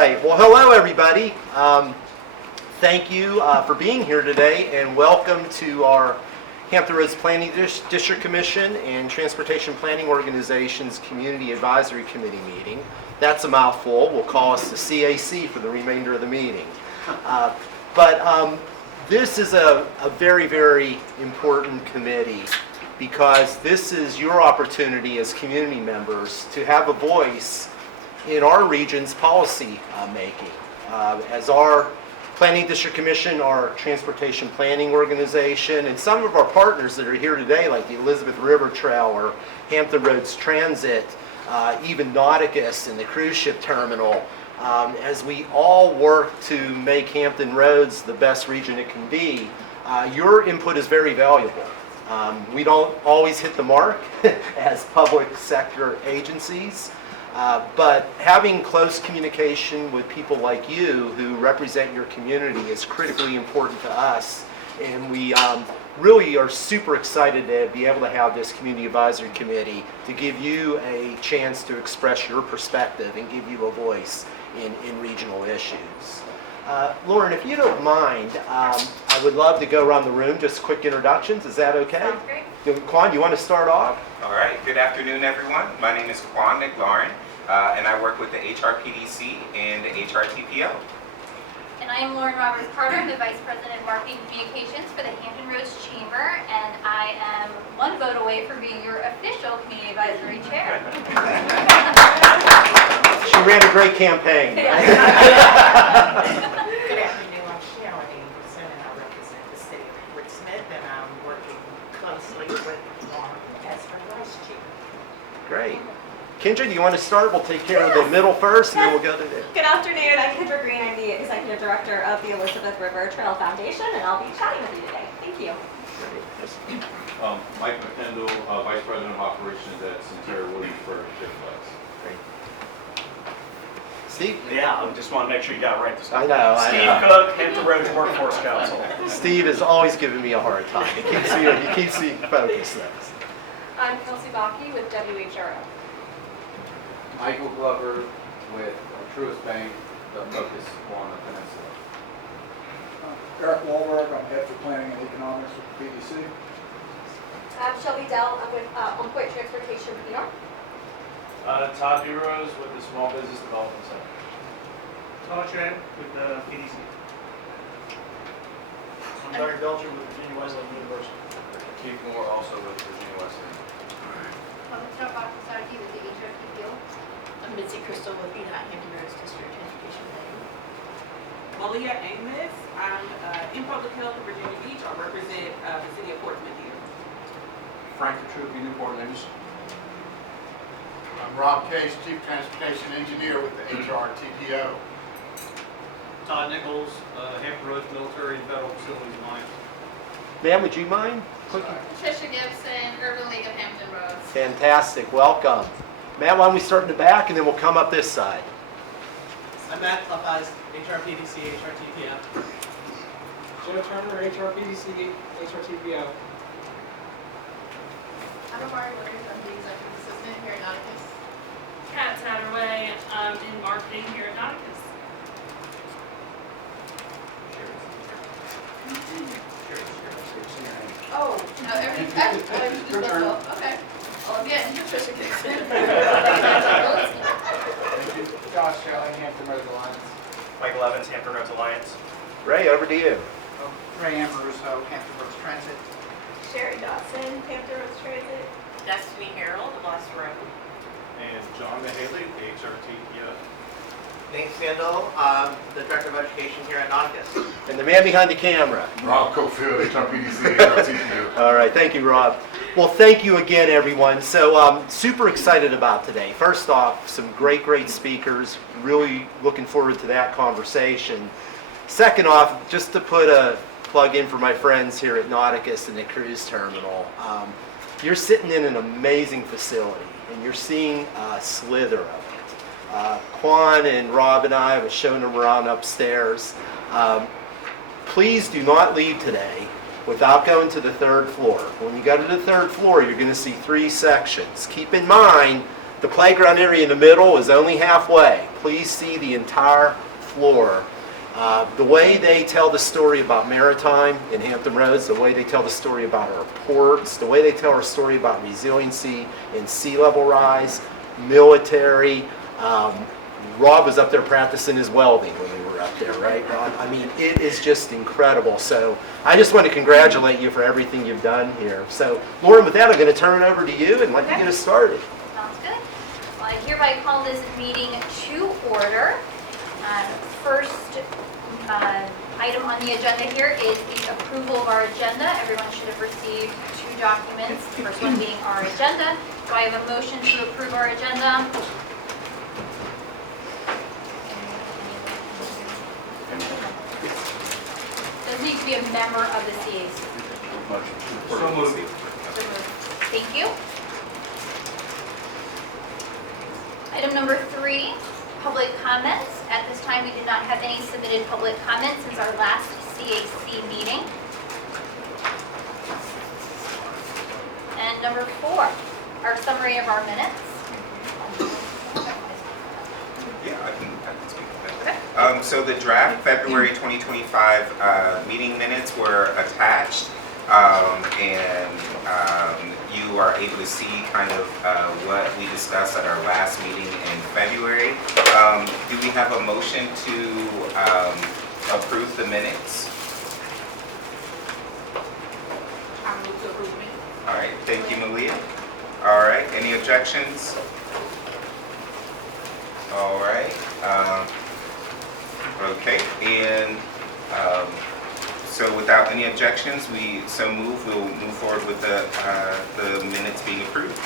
right. Well, hello, everybody. Thank you for being here today, and welcome to our Hampton Roads Planning District Commission and Transportation Planning Organization's Community Advisory Committee meeting. That's a mouthful. We'll call us the CAC for the remainder of the meeting. But this is a very, very important committee because this is your opportunity as community members to have a voice in our region's policy making. As our Planning District Commission, our transportation planning organization, and some of our partners that are here today, like the Elizabeth River Trail or Hampton Roads Transit, even Nauticus and the cruise ship terminal, as we all work to make Hampton Roads the best region it can be, your input is very valuable. We don't always hit the mark as public sector agencies, but having close communication with people like you who represent your community is critically important to us. And we really are super excited to be able to have this Community Advisory Committee to give you a chance to express your perspective and give you a voice in regional issues. Lauren, if you don't mind, I would love to go around the room, just quick introductions. Is that okay? Sounds great. Quan, you want to start off? All right. Good afternoon, everyone. My name is Quan McLaurin, and I work with the HRPDC and the HRTPO. And I am Lauren Roberts Carter. I'm the Vice President of Marketing Communications for the Hampton Roads Chamber, and I am one vote away from being your official Community Advisory Chair. She ran a great campaign. Good afternoon, I'm Sharon Anderson, and I represent the city of Fort Smith, and I'm working closely with Lauren as her vice chair. Great. Kendra, do you want to start? We'll take care of the middle first, and then we'll go to the... Good afternoon, I'm Kendra Green. I'm the Executive Director of the Elizabeth River Trail Foundation, and I'll be chatting with you today. Thank you. Mike McKendall, Vice President of Operations at Centerra Williamsburg Chevrolet. Steve? Yeah, I just want to make sure you got it right this time. I know. Steve Cook, Hampton Roads Workforce Council. Steve is always giving me a hard time. He keeps me focused, though. I'm Kelsey Bakke with WHRO. Michael Glover with Truist Bank, the focus on the peninsula. Eric Wahlberg, I'm head for planning and economics with the PDC. I'm Shelby Dell. I'm with On Point Transportation PR. Todd DeRose with the Small Business Development Center. Todd Tran with the PDC. I'm Larry Belcher with Virginia Wesleyan University. Keith Moore, also with Virginia Wesleyan. I'm Waterside Drive with the HRTPO. I'm Mitzi Crystal with the Hampton Roads District Transportation Planning. Malia Amos, I'm in public health in Virginia Beach. I represent the city of Portsmouth here. Frank Petrucci, Newport News. I'm Rob Case, Chief Transportation Engineer with the HRTPO. Todd Nichols, Hampton Roads Military and Federal Facilities Alliance. Ma'am, would you mind? Quick. Trisha Gibson, Urban League of Hampton Roads. Fantastic. Welcome. Matt, why don't we start in the back, and then we'll come up this side. I'm Matt Klappeis, HRPDC, HRTPO. Joe Turner, HRPDC, HRTPO. I'm Amari Williams. I'm the Executive Assistant here at Nauticus. Kat Satterway, in marketing here at Nauticus. Oh, no, okay. Oh, again, you're Trisha Gibson. Josh Shelley, Hampton Roads Alliance. Michael Evans, Hampton Roads Alliance. Ray, over to you. Ray Amoruso, Hampton Roads Transit. Sherry Dawson, Hampton Roads Transit. Destiny Harold, the Lost Road. And John Mahaley, HRTPO. Nate Sandel, the Director of Education here at Nauticus. And the man behind the camera. Rob Cofield, HRPDC, HRTPO. All right, thank you, Rob. Well, thank you again, everyone. So super excited about today. First off, some great speakers. Really looking forward to that conversation. Second off, just to put a plug in for my friends here at Nauticus and the cruise terminal. You're sitting in an amazing facility, and you're seeing a slither of it. Quan and Rob and I have shown them around upstairs. Please do not leave today without going to the third floor. When you go to the third floor, you're going to see three sections. Keep in mind, The playground area in the middle is only halfway. Please see the entire floor. The way they tell the story about maritime in Hampton Roads, the way they tell the story about our ports, the way they tell our story about resiliency and sea level rise, military. Rob was up there practicing his welding when we were up there, right, Rob? I mean, it is just incredible. So I just want to congratulate you for everything you've done here. So Lauren, with that, I'm going to turn it over to you and let you get us started. Sounds good. Well, I hereby call this meeting to order. First item on the agenda here is the approval of our agenda. Everyone should have received 2 documents, the first one being our agenda. Do I have a motion to approve our agenda? Does need to be a member of the CAC. So moved. Thank you. Item number 3, public comments. At this time, we did not have any submitted public comments since our last CAC meeting. And number 4, our summary of our minutes. Yeah, I can speak to that. So the draft February 2025 meeting minutes were attached, and you are able to see kind of what we discussed at our last meeting in February. Do we have a motion to approve the minutes? I move to approve minutes. All right, thank you, Malia. All right, any objections? All right. Okay, and so without any objections, we'll move forward with the minutes being approved.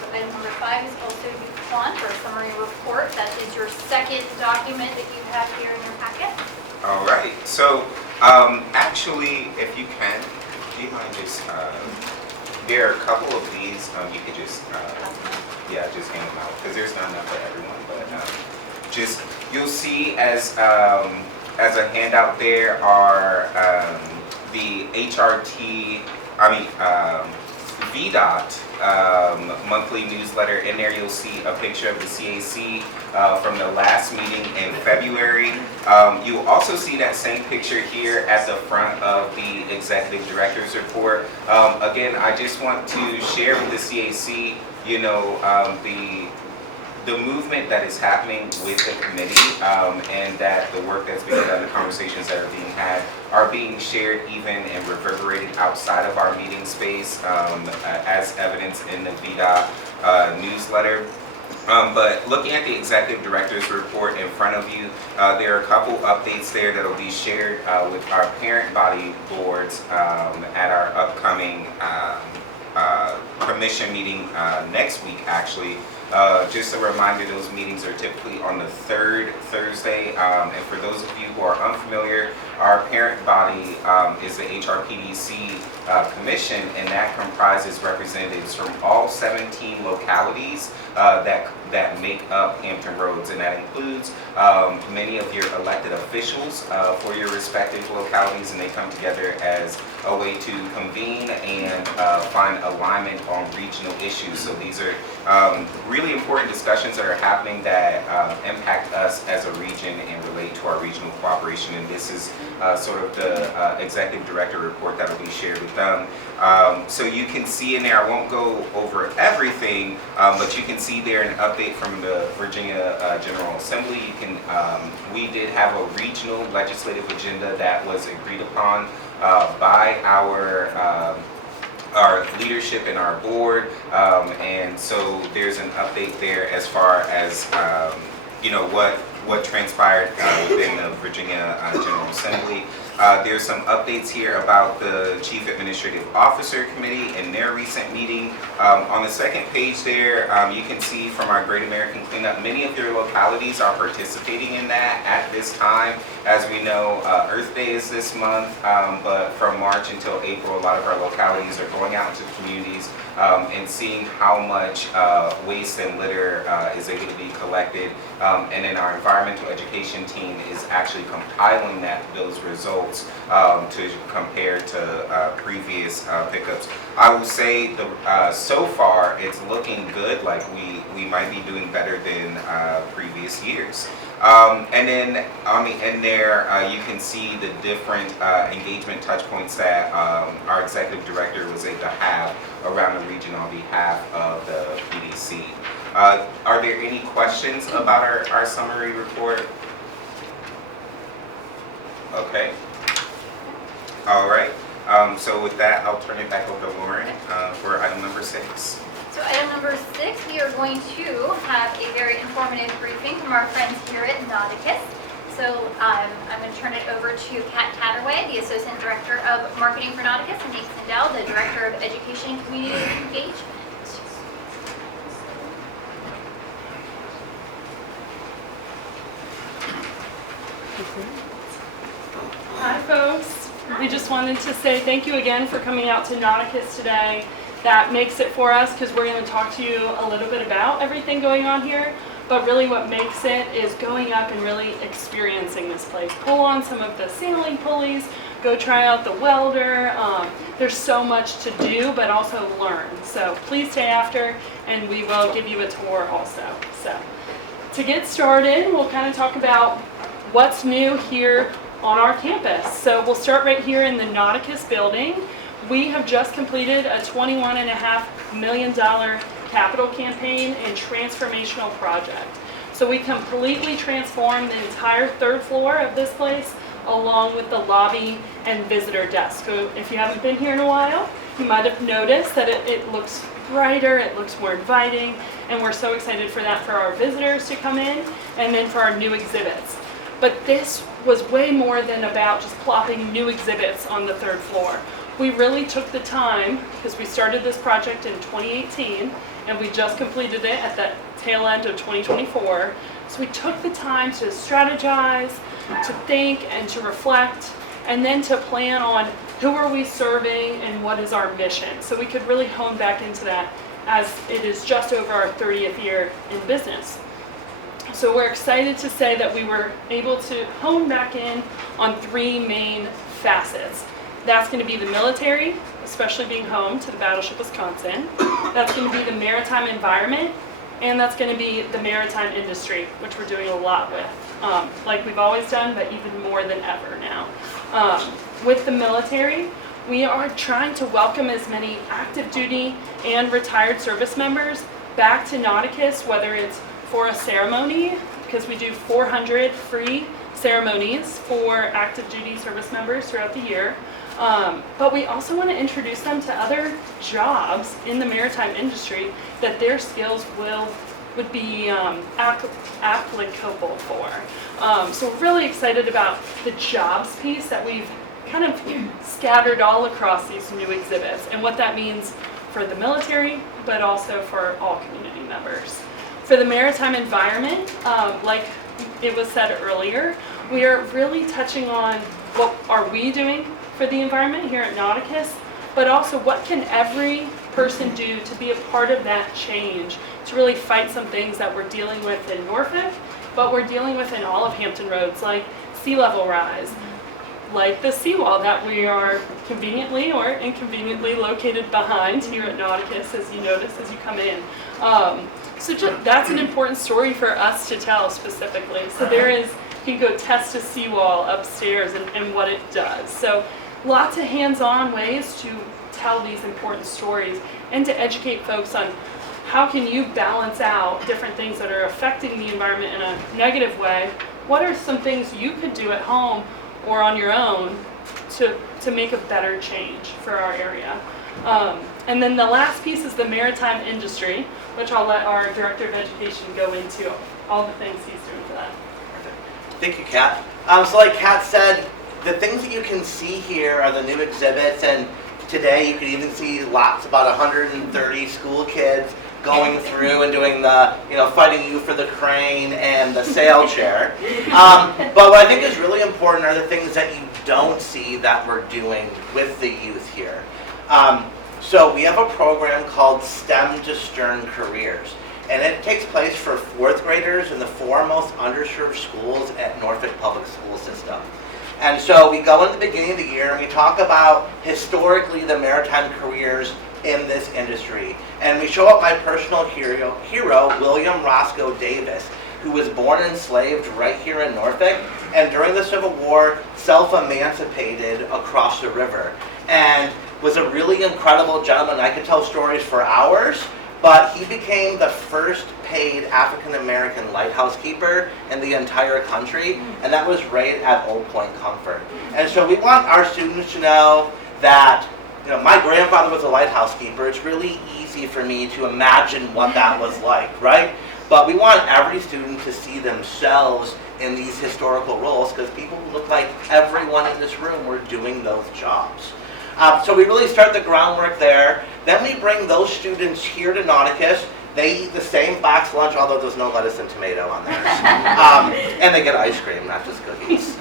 So item number 5 is also Yuan for a summary report. That is your second document that you have here in your packet. All right, so actually, if you can, do you mind just, there are a couple of these, you could just, just hand them out, because there's not enough for everyone, but just, you'll see as a handout there are the VDOT monthly newsletter. In there you'll see a picture of the CAC from the last meeting in February. You'll also see that same picture here at the front of the Executive Director's Report. Again, I just want to share with the CAC, you know, the movement that is happening with the committee, and that the work that's being done, the conversations that are being had, are being shared even and reverberated outside of our meeting space, as evidenced in the VDOT newsletter. But looking at the Executive Director's Report in front of you, there are a couple updates there that will be shared with our parent body boards at our upcoming commission meeting next week, actually. Just a reminder, those meetings are typically on the 3rd Thursday, and for those of you who are unfamiliar, our parent body is the HRPDC Commission, and that comprises representatives from all 17 localities that make up Hampton Roads, and that includes many of your elected officials for your respective localities, and they come together as a way to convene and find alignment on regional issues. So these are really important discussions that are happening that impact us as a region and relate to our regional cooperation, and this is sort of the Executive Director report that will be shared with them. So you can see in there, I won't go over everything, but you can see there an update from the Virginia General Assembly. You can, we did have a regional legislative agenda that was agreed upon by our leadership and our board, and so there's an update there as far as you know what transpired within the Virginia General Assembly. There's some updates here about the Chief Administrative Officer Committee and their recent meeting. On the second page there, you can see from our Great American Cleanup, many of your localities are participating in that at this time. As we know, Earth Day is this month, but from March until April, a lot of our localities are going out into the communities and seeing how much waste and litter is able to be collected. And then our environmental education team is actually compiling those results adults to compare to previous pickups. I will say so far it's looking good. Like we might be doing better than previous years. And then on the end there, you can see the different engagement touch points that our executive director was able to have around the region on behalf of the PDC. Are there any questions about our summary report? Okay. All right. So with that, I'll turn it back over to Lauren for item number 6. So item number 6, we are going to have a very informative briefing from our friends here at Nauticus. So I'm going to turn it over to Kat Tatterway, the Associate Director of Marketing for Nauticus, and Nate Sindel, the Director of Education and Community Engagement. Hi folks, we just wanted to say thank you again for coming out to Nauticus today. That makes it for us because we're going to talk to you a little bit about everything going on here, but really what makes it is going up and really experiencing this place. Pull on some of the sailing pulleys, go try out the welder. There's so much to do but also learn. So please stay after and we will give you a tour also. So to get started, we'll kind of talk about what's new here on our campus. So we'll start right here in the Nauticus building. We have just completed a $21.5 million capital campaign and transformational project. So we completely transformed the entire 3rd floor of this place along with the lobby and visitor desk. So if you haven't been here in a while, you might have noticed that it looks brighter, it looks more inviting, and we're so excited for that for our visitors to come in and then for our new exhibits. But this was way more than about just plopping new exhibits on the 3rd floor. We really took the time, because we started this project in 2018, and we just completed it at the tail end of 2024. So we took the time to strategize, to think, and to reflect, and then to plan on who are we serving and what is our mission. So we could really hone back into that as it is just over our 30th year in business. So we're excited to say that we were able to hone back in on 3 main facets. That's going to be the military, especially being home to the Battleship Wisconsin. That's going to be the maritime environment, and that's going to be the maritime industry, which we're doing a lot with, like we've always done, but even more than ever now. With the military, we are trying to welcome as many active duty and retired service members back to Nauticus, whether it's for a ceremony, because we do 400 free ceremonies for active duty service members throughout the year. But we also want to introduce them to other jobs in the maritime industry that their skills would be applicable for. So we're really excited about the jobs piece that we've kind of scattered all across these new exhibits and what that means for the military, but also for all community members. For the maritime environment, like it was said earlier, we are really touching on what are we doing for the environment here at Nauticus, but also what can every person do to be a part of that change, to really fight some things that we're dealing with in Norfolk, but we're dealing with in all of Hampton Roads, like sea level rise, like the seawall that we are conveniently or inconveniently located behind here at Nauticus, as you notice as you come in. So that's an important story for us to tell specifically. So you can go test a seawall upstairs and what it does. So lots of hands-on ways to tell these important stories and to educate folks on how can you balance out different things that are affecting the environment in a negative way. What are some things you could do at home or on your own to make a better change for our area? And then the last piece is the maritime industry, which I'll let our Director of Education go into all the things he's doing for that. Thank you, Kat. So like Kat said, the things that you can see here are the new exhibits, and today you can even see lots, about 130 school kids going through and doing the, fighting you for the crane and the sail chair. But what I think is really important are the things that you don't see that we're doing with the youth here. So we have a program called STEM to Stern Careers, and it takes place for 4th graders in the 4 most underserved schools at Norfolk Public School System. And so we go in the beginning of the year and we talk about historically the maritime careers in this industry. And we show up my personal hero, William Roscoe Davis, who was born enslaved right here in Norfolk, and during the Civil War self-emancipated across the river, and was a really incredible gentleman. I could tell stories for hours, but he became the first paid African-American lighthouse keeper in the entire country, and that was right at Old Point Comfort. And so we want our students to know that, you know, my grandfather was a lighthouse keeper. It's really easy for me to imagine what that was like, right? But we want every student to see themselves in these historical roles, because people who look like everyone in this room were doing those jobs. So we really start the groundwork there. Then we bring those students here to Nauticus. They eat the same box lunch, although there's no lettuce and tomato on theirs. And they get ice cream, not just cookies.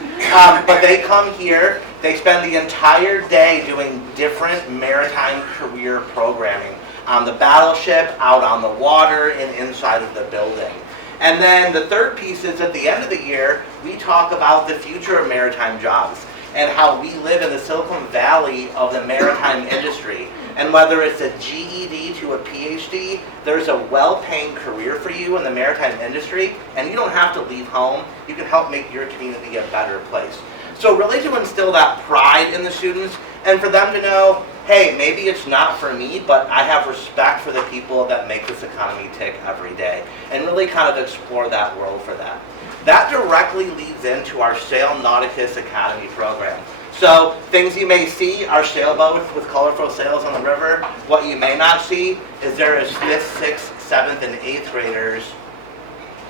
But they come here, they spend the entire day doing different maritime career programming. On the battleship, out on the water, and inside of the building. And then the third piece is at the end of the year, we talk about the future of maritime jobs and how we live in the Silicon Valley of the maritime industry. And whether it's a GED to a PhD, there's a well-paying career for you in the maritime industry, and you don't have to leave home. You can help make your community a better place. So really to instill that pride in the students, and for them to know, hey, maybe it's not for me, but I have respect for the people that make this economy tick every day, and really kind of explore that world for them. That directly leads into our Sail Nauticus Academy program. So things you may see are sailboats with colorful sails on the river. What you may not see is there is 5th, 6th, 7th, and 8th graders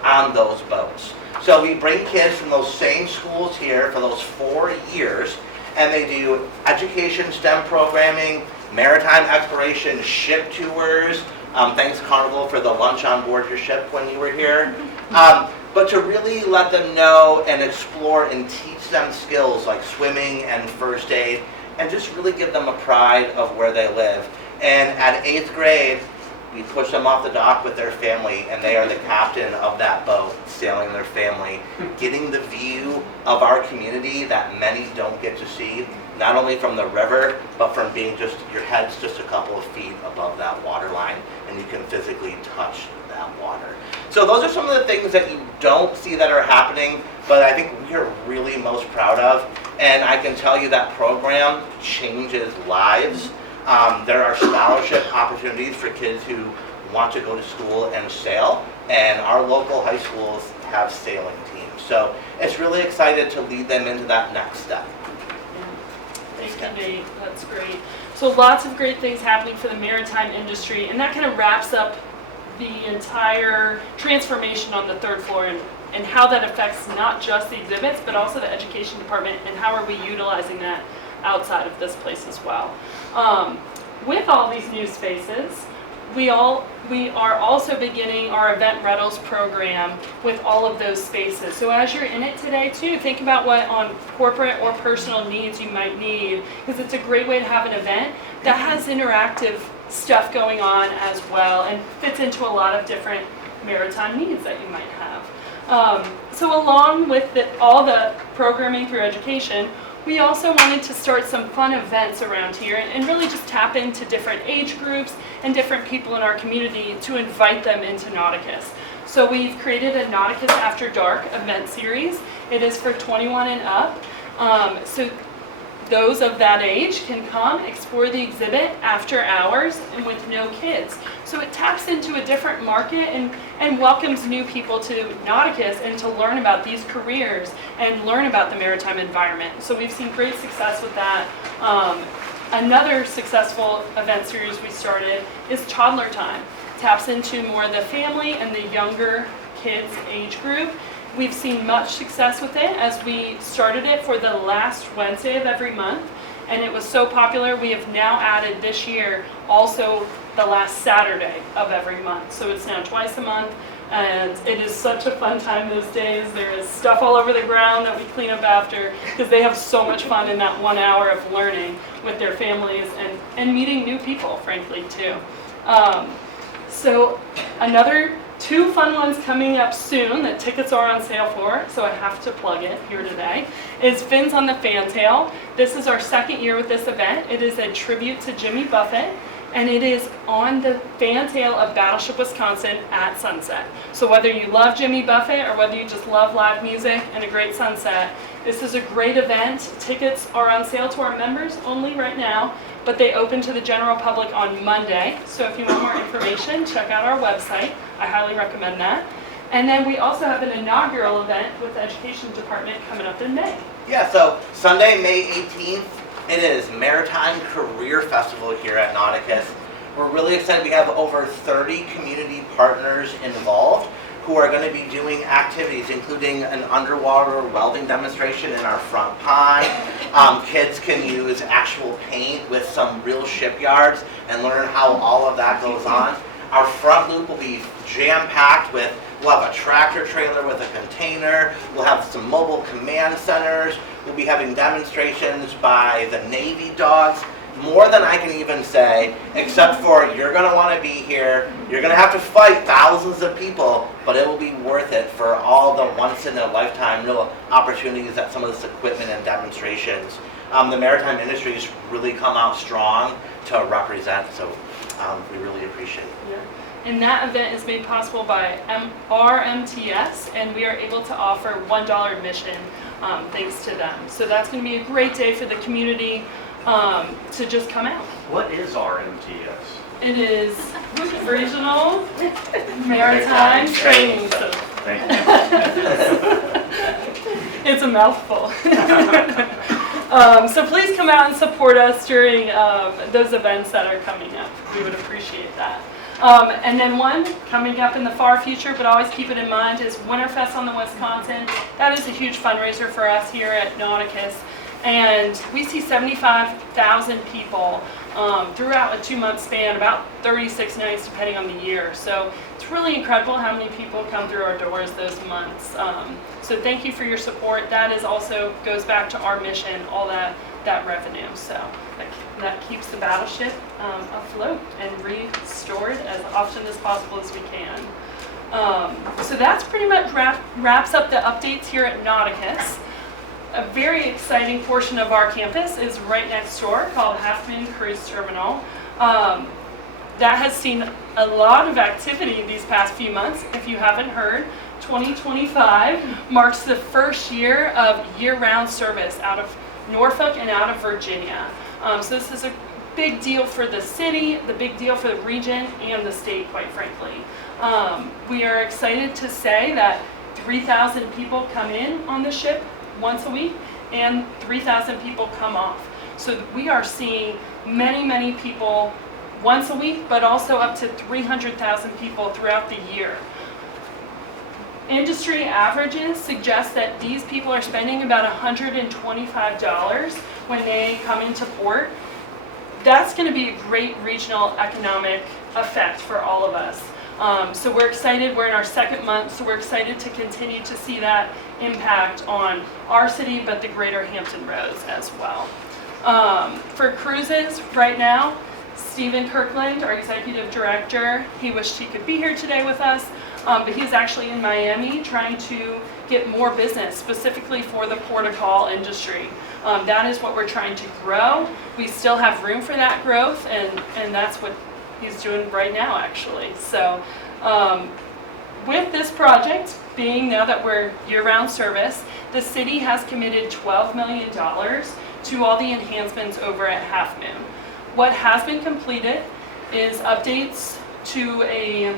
on those boats. So we bring kids from those same schools here for those 4 years, and they do education, STEM programming, maritime exploration, ship tours. Thanks Carnival for the lunch on board your ship when you were here. But to really let them know and explore and teach them skills like swimming and first aid, and just really give them a pride of where they live. And at 8th grade, we push them off the dock with their family, and they are the captain of that boat, sailing their family, getting the view of our community that many don't get to see, not only from the river, but from being just, your head's just a couple of feet above that water line, and you can physically touch that water. So those are some of the things that you don't see that are happening, but I think we are really most proud of. And I can tell you that program changes lives. There are scholarship opportunities for kids who want to go to school and sail, and our local high schools have sailing teams. So it's really excited to lead them into that next step. Thank you, Nate. That's great. So lots of great things happening for the maritime industry, and that kind of wraps up the entire transformation on the 3rd floor and how that affects not just the exhibits, but also the education department, and how are we utilizing that outside of this place as well. With all these new spaces, we are also beginning our event rentals program with all of those spaces. So as you're in it today too, think about what on corporate or personal needs you might need, because it's a great way to have an event that has interactive stuff going on as well and fits into a lot of different maritime needs that you might have. So along with all the programming through education, we also wanted to start some fun events around here and really just tap into different age groups and different people in our community to invite them into Nauticus. So we've created a Nauticus After Dark event series. It is for 21 and up. So those of that age can come explore the exhibit after hours and with no kids. So it taps into a different market and welcomes new people to Nauticus and to learn about these careers and learn about the maritime environment. So we've seen great success with that. Another successful event series we started is Toddler Time. Taps into more the family and the younger kids age group. We've seen much success with it as we started it for the last Wednesday of every month, and it was so popular we have now added this year also the last Saturday of every month. So it's now twice a month, and it is such a fun time those days. There is stuff all over the ground that we clean up after, because they have so much fun in that 1 hour of learning with their families and meeting new people, frankly, too. So another 2 fun ones coming up soon that tickets are on sale for, so I have to plug it here today, is Fins on the Fantail. This is our 2nd year with this event. It is a tribute to Jimmy Buffett, and it is on the fantail of Battleship, Wisconsin at sunset. So whether you love Jimmy Buffett or whether you just love live music and a great sunset, this is a great event. Tickets are on sale to our members only right now, but they open to the general public on Monday. So if you want more information, check out our website. I highly recommend that. And then we also have an inaugural event with the Education Department coming up in May. Yeah, so Sunday, May 18th, it is Maritime Career Festival here at Nauticus. We're really excited. We have over 30 community partners involved who are going to be doing activities, including an underwater welding demonstration in our front pond. Kids can use actual paint with some real shipyards and learn how all of that goes on. Our front loop will be jam-packed with, we'll have a tractor trailer with a container, we'll have some mobile command centers, we'll be having demonstrations by the Navy dogs. More than I can even say, except for you're going to want to be here, you're going to have to fight thousands of people, but it will be worth it for all the once-in-a-lifetime real opportunities that some of this equipment and demonstrations. The maritime industries really come out strong to represent, so we really appreciate it. Yeah. And that event is made possible by RMTS, and we are able to offer $1 admission thanks to them. So that's going to be a great day for the community to just come out. What is RMTS? It is Regional Maritime Training Center. Thank you. It's a mouthful. So please come out and support us during those events that are coming up. We would appreciate that. And then one coming up in the far future, but always keep it in mind, is Winterfest on the Wisconsin. That is a huge fundraiser for us here at Nauticus. And we see 75,000 people throughout a 2-month span, about 36 nights depending on the year. So it's really incredible how many people come through our doors those months. So thank you for your support. That is also goes back to our mission, all that revenue. So that keeps the battleship afloat and restored as often as possible as we can. So that's pretty much wraps up the updates here at Nauticus. A very exciting portion of our campus is right next door, called Half Moon Cruise Terminal. That has seen a lot of activity these past few months. If you haven't heard, 2025 marks the first year of year-round service out of Norfolk and out of Virginia. So this is a big deal for the city, the big deal for the region, and the state, quite frankly. We are excited to say that 3,000 people come in on the ship once a week, and 3,000 people come off. So we are seeing many, many people once a week, but also up to 300,000 people throughout the year. Industry averages suggest that these people are spending about $125 when they come into port. That's going to be a great regional economic effect for all of us. So we're excited. We're in our 2nd month, so we're excited to continue to see that impact on our city, but the greater Hampton Roads as well. For cruises, right now, Stephen Kirkland, our executive director, he wished he could be here today with us, but he's actually in Miami trying to get more business, specifically for the port-of-call industry. That is what we're trying to grow. We still have room for that growth, and that's what he's doing right now, actually. So with this project, being now that we're year-round service, the city has committed $12 million to all the enhancements over at Half Moon. What has been completed is updates to a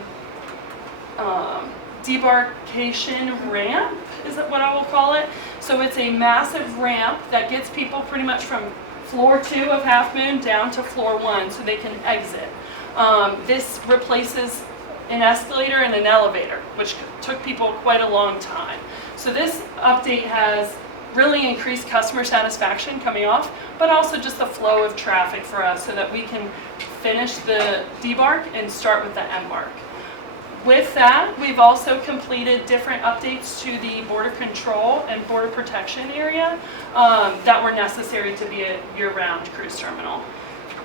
debarkation ramp, is that what I will call it? So it's a massive ramp that gets people pretty much from floor 2 of Half Moon down to floor 1 so they can exit. This replaces an escalator and an elevator, which took people quite a long time. So this update has really increased customer satisfaction coming off, but also just the flow of traffic for us so that we can finish the debark and start with the embark. With that, we've also completed different updates to the border control and border protection area that were necessary to be a year-round cruise terminal.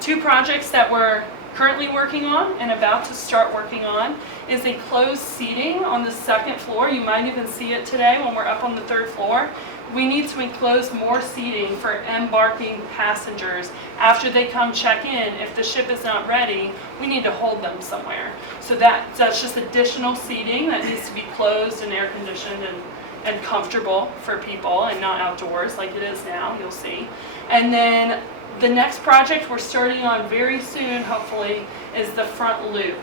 2 projects that we're currently working on and about to start working on is a closed seating on the second floor. You might even see it today when we're up on the third floor. We need to enclose more seating for embarking passengers. After they come check in, if the ship is not ready, we need to hold them somewhere. So that's just additional seating that needs to be closed and air conditioned and comfortable for people and not outdoors like it is now, you'll see. And then the next project we're starting on very soon, hopefully, is the front loop.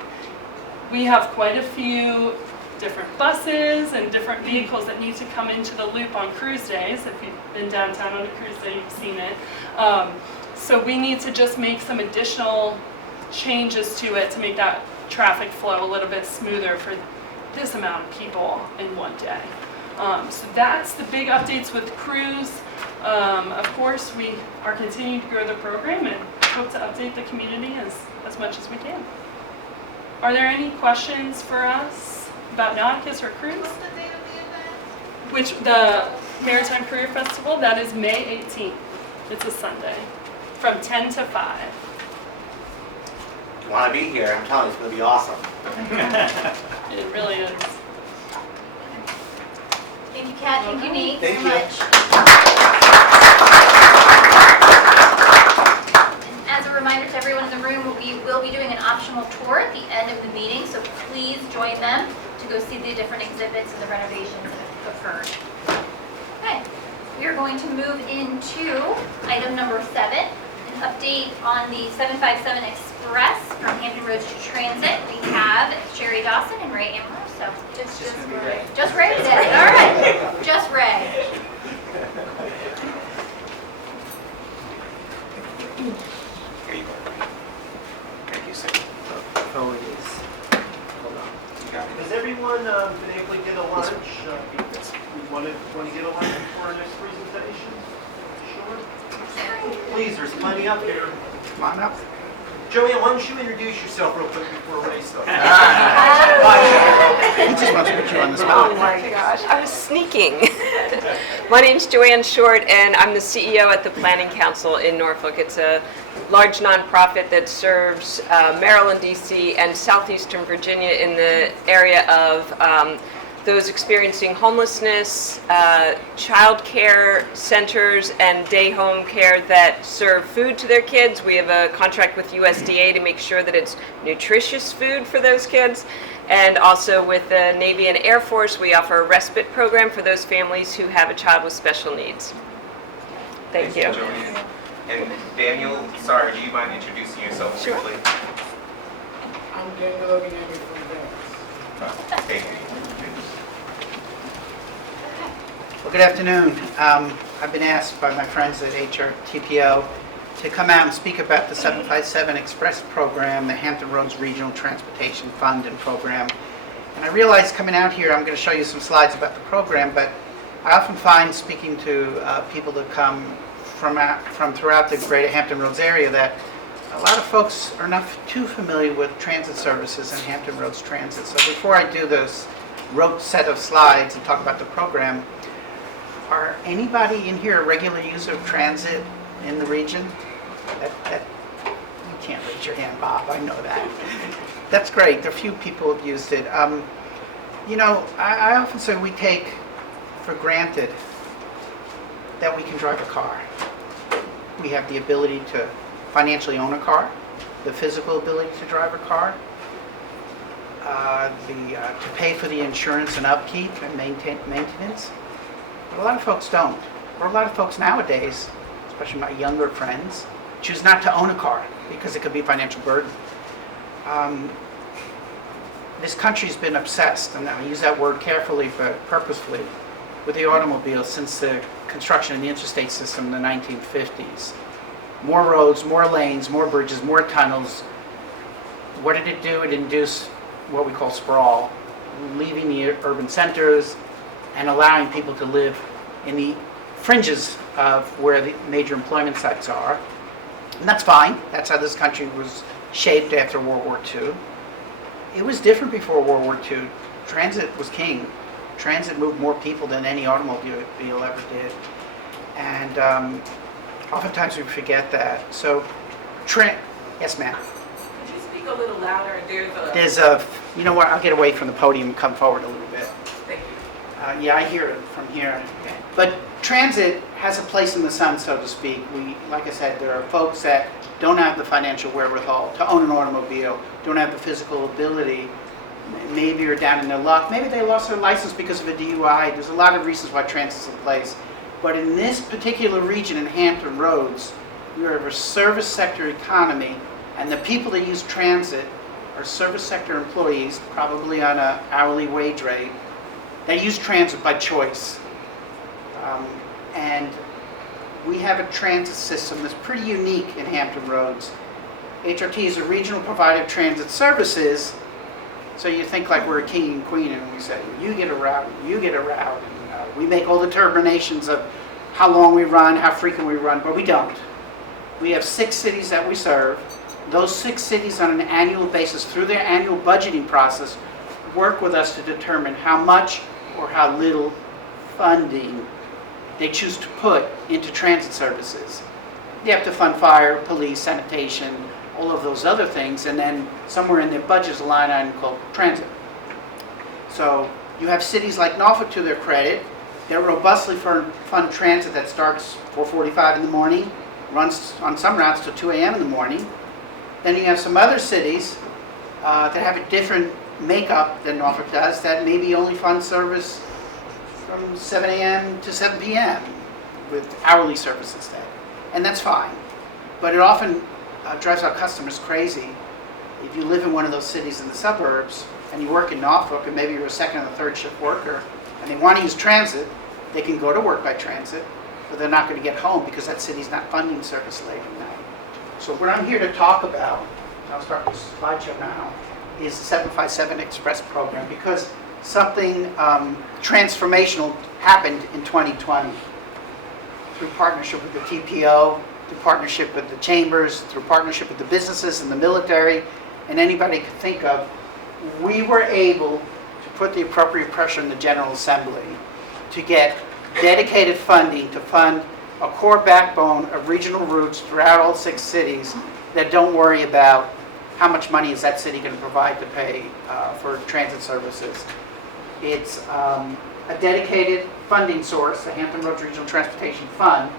We have quite a few different buses and different vehicles that need to come into the loop on cruise days. If you've been downtown on a cruise day, you've seen it. So we need to just make some additional changes to it to make that traffic flow a little bit smoother for this amount of people in one day. So that's the big updates with cruise. Of course, we are continuing to grow the program and hope to update the community as much as we can. Are there any questions for us about Nauticus or cruise? What's the date of the event? Which, the Maritime Career Festival, that is May 18th. It's a Sunday, from 10 to 5. If you want to be here, I'm telling you, it's going to be awesome. It really is. Thank you, Kat. Thank you, Nate, Thank so you. much. And as a reminder to everyone in the room, we will be doing an optional tour at the end of the meeting, so please join them to go see the different exhibits and the renovations that have occurred. Okay, we are going to move into item number 7, an update on the 757 Express from Hampton Roads to Transit. We have Sherry Dawson and Ray Ambrose, so just Ray. Just Ray today, all right. Just Ray. Here you go. Thank you, sir. Oh, it is. Hold on. You got it. Has everyone been able to get a lunch? We want to get a lunch for our next presentation? Sure. Please, there's plenty up here. Come on up. Joanne, why don't you introduce yourself real quick before Ray starts? He just wants to put you on the Oh spot. my gosh, I was sneaking. My name's Joanne Short, and I'm the CEO at the Planning Council in Norfolk. It's a large nonprofit that serves Maryland, D.C., and southeastern Virginia in the area of those experiencing homelessness, child care centers, and day home care that serve food to their kids. We have a contract with USDA to make sure that it's nutritious food for those kids. And also with the Navy and Air Force, we offer a respite program for those families who have a child with special needs. Thank you. Joanne. And Daniel, sorry, do you mind introducing yourself Sure. briefly? I'm Daniel Oginemi from Venice. Thank you. Well, good afternoon. I've been asked by my friends at HRTPO to come out and speak about the 757 Express program, the Hampton Roads Regional Transportation Fund and program. And I realize coming out here, I'm going to show you some slides about the program, but I often find speaking to people that come from throughout the greater Hampton Roads area that a lot of folks are not too familiar with transit services and Hampton Roads Transit. So before I do this rote set of slides and talk about the program, are anybody in here a regular user of transit in the region? You can't raise your hand, Bob, I know that. That's great, there are few people have used it. You know, I often say we take for granted that we can drive a car. We have the ability to financially own a car, the physical ability to drive a car, to pay for the insurance and upkeep and maintenance. But a lot of folks don't. Or a lot of folks nowadays, especially my younger friends, choose not to own a car because it could be a financial burden. This country's been obsessed, and I use that word carefully but purposefully, with the automobile since the construction of the interstate system in the 1950s. More roads, more lanes, more bridges, more tunnels. What did it do? It induced what we call sprawl, leaving the urban centers and allowing people to live in the fringes of where the major employment sites are. And that's fine. That's how this country was shaped after World War II. It was different before World War II. Transit was king. Transit moved more people than any automobile ever did. And oftentimes we forget that. So, yes, ma'am. Could you speak a little louder? There's a, you know what, I'll get away from the podium and come forward a little bit. Thank you. Yeah, I hear it from here. But transit has a place in the sun, so to speak. Like I said, there are folks that don't have the financial wherewithal to own an automobile, don't have the physical ability. Maybe you're down in their luck. Maybe they lost their license because of a DUI. There's a lot of reasons why transit's in place. But in this particular region in Hampton Roads, we have a service sector economy, and the people that use transit are service sector employees, probably on an hourly wage rate. They use transit by choice. And we have a transit system that's pretty unique in Hampton Roads. HRT is a regional provider of transit services, so you think like we're a king and queen and we say, you get a route, you get a route. And, we make all the determinations of how long we run, how frequent we run, but we don't. We have 6 cities that we serve. Those 6 cities on an annual basis, through their annual budgeting process, work with us to determine how much or how little funding they choose to put into transit services. They have to fund fire, police, sanitation, all of those other things, and then somewhere in their budget is a line item called transit. So you have cities like Norfolk, to their credit, they robustly fund transit that starts 4:45 in the morning, runs on some routes till 2 a.m. in the morning. Then you have some other cities that have a different makeup than Norfolk does, that maybe only fund service from 7 a.m. to 7 p.m. with hourly service instead. And that's fine. But it often drives our customers crazy. If you live in one of those cities in the suburbs and you work in Norfolk, and maybe you're a second or third shift worker, and they want to use transit, they can go to work by transit, but they're not going to get home because that city's not funding service late at night. So what I'm here to talk about, I'll start this slideshow now, is the 757 Express program, because something transformational happened in 2020 through partnership with the TPO, through partnership with the chambers, through partnership with the businesses and the military, and anybody could think of. We were able to put the appropriate pressure in the General Assembly to get dedicated funding to fund a core backbone of regional routes throughout all 6 cities that don't worry about how much money is that city going to provide to pay for transit services. It's a dedicated funding source, the Hampton Roads Regional Transportation Fund,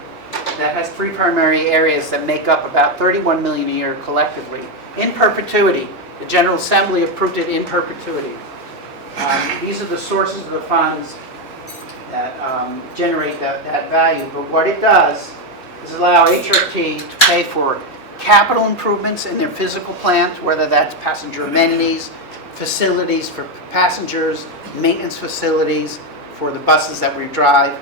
that has 3 primary areas that make up about $31 million a year collectively, in perpetuity. The General Assembly approved it in perpetuity. These are the sources of the funds that generate that value. But what it does is allow HRT to pay for capital improvements in their physical plant, whether that's passenger amenities, facilities for passengers, maintenance facilities for the buses that we drive,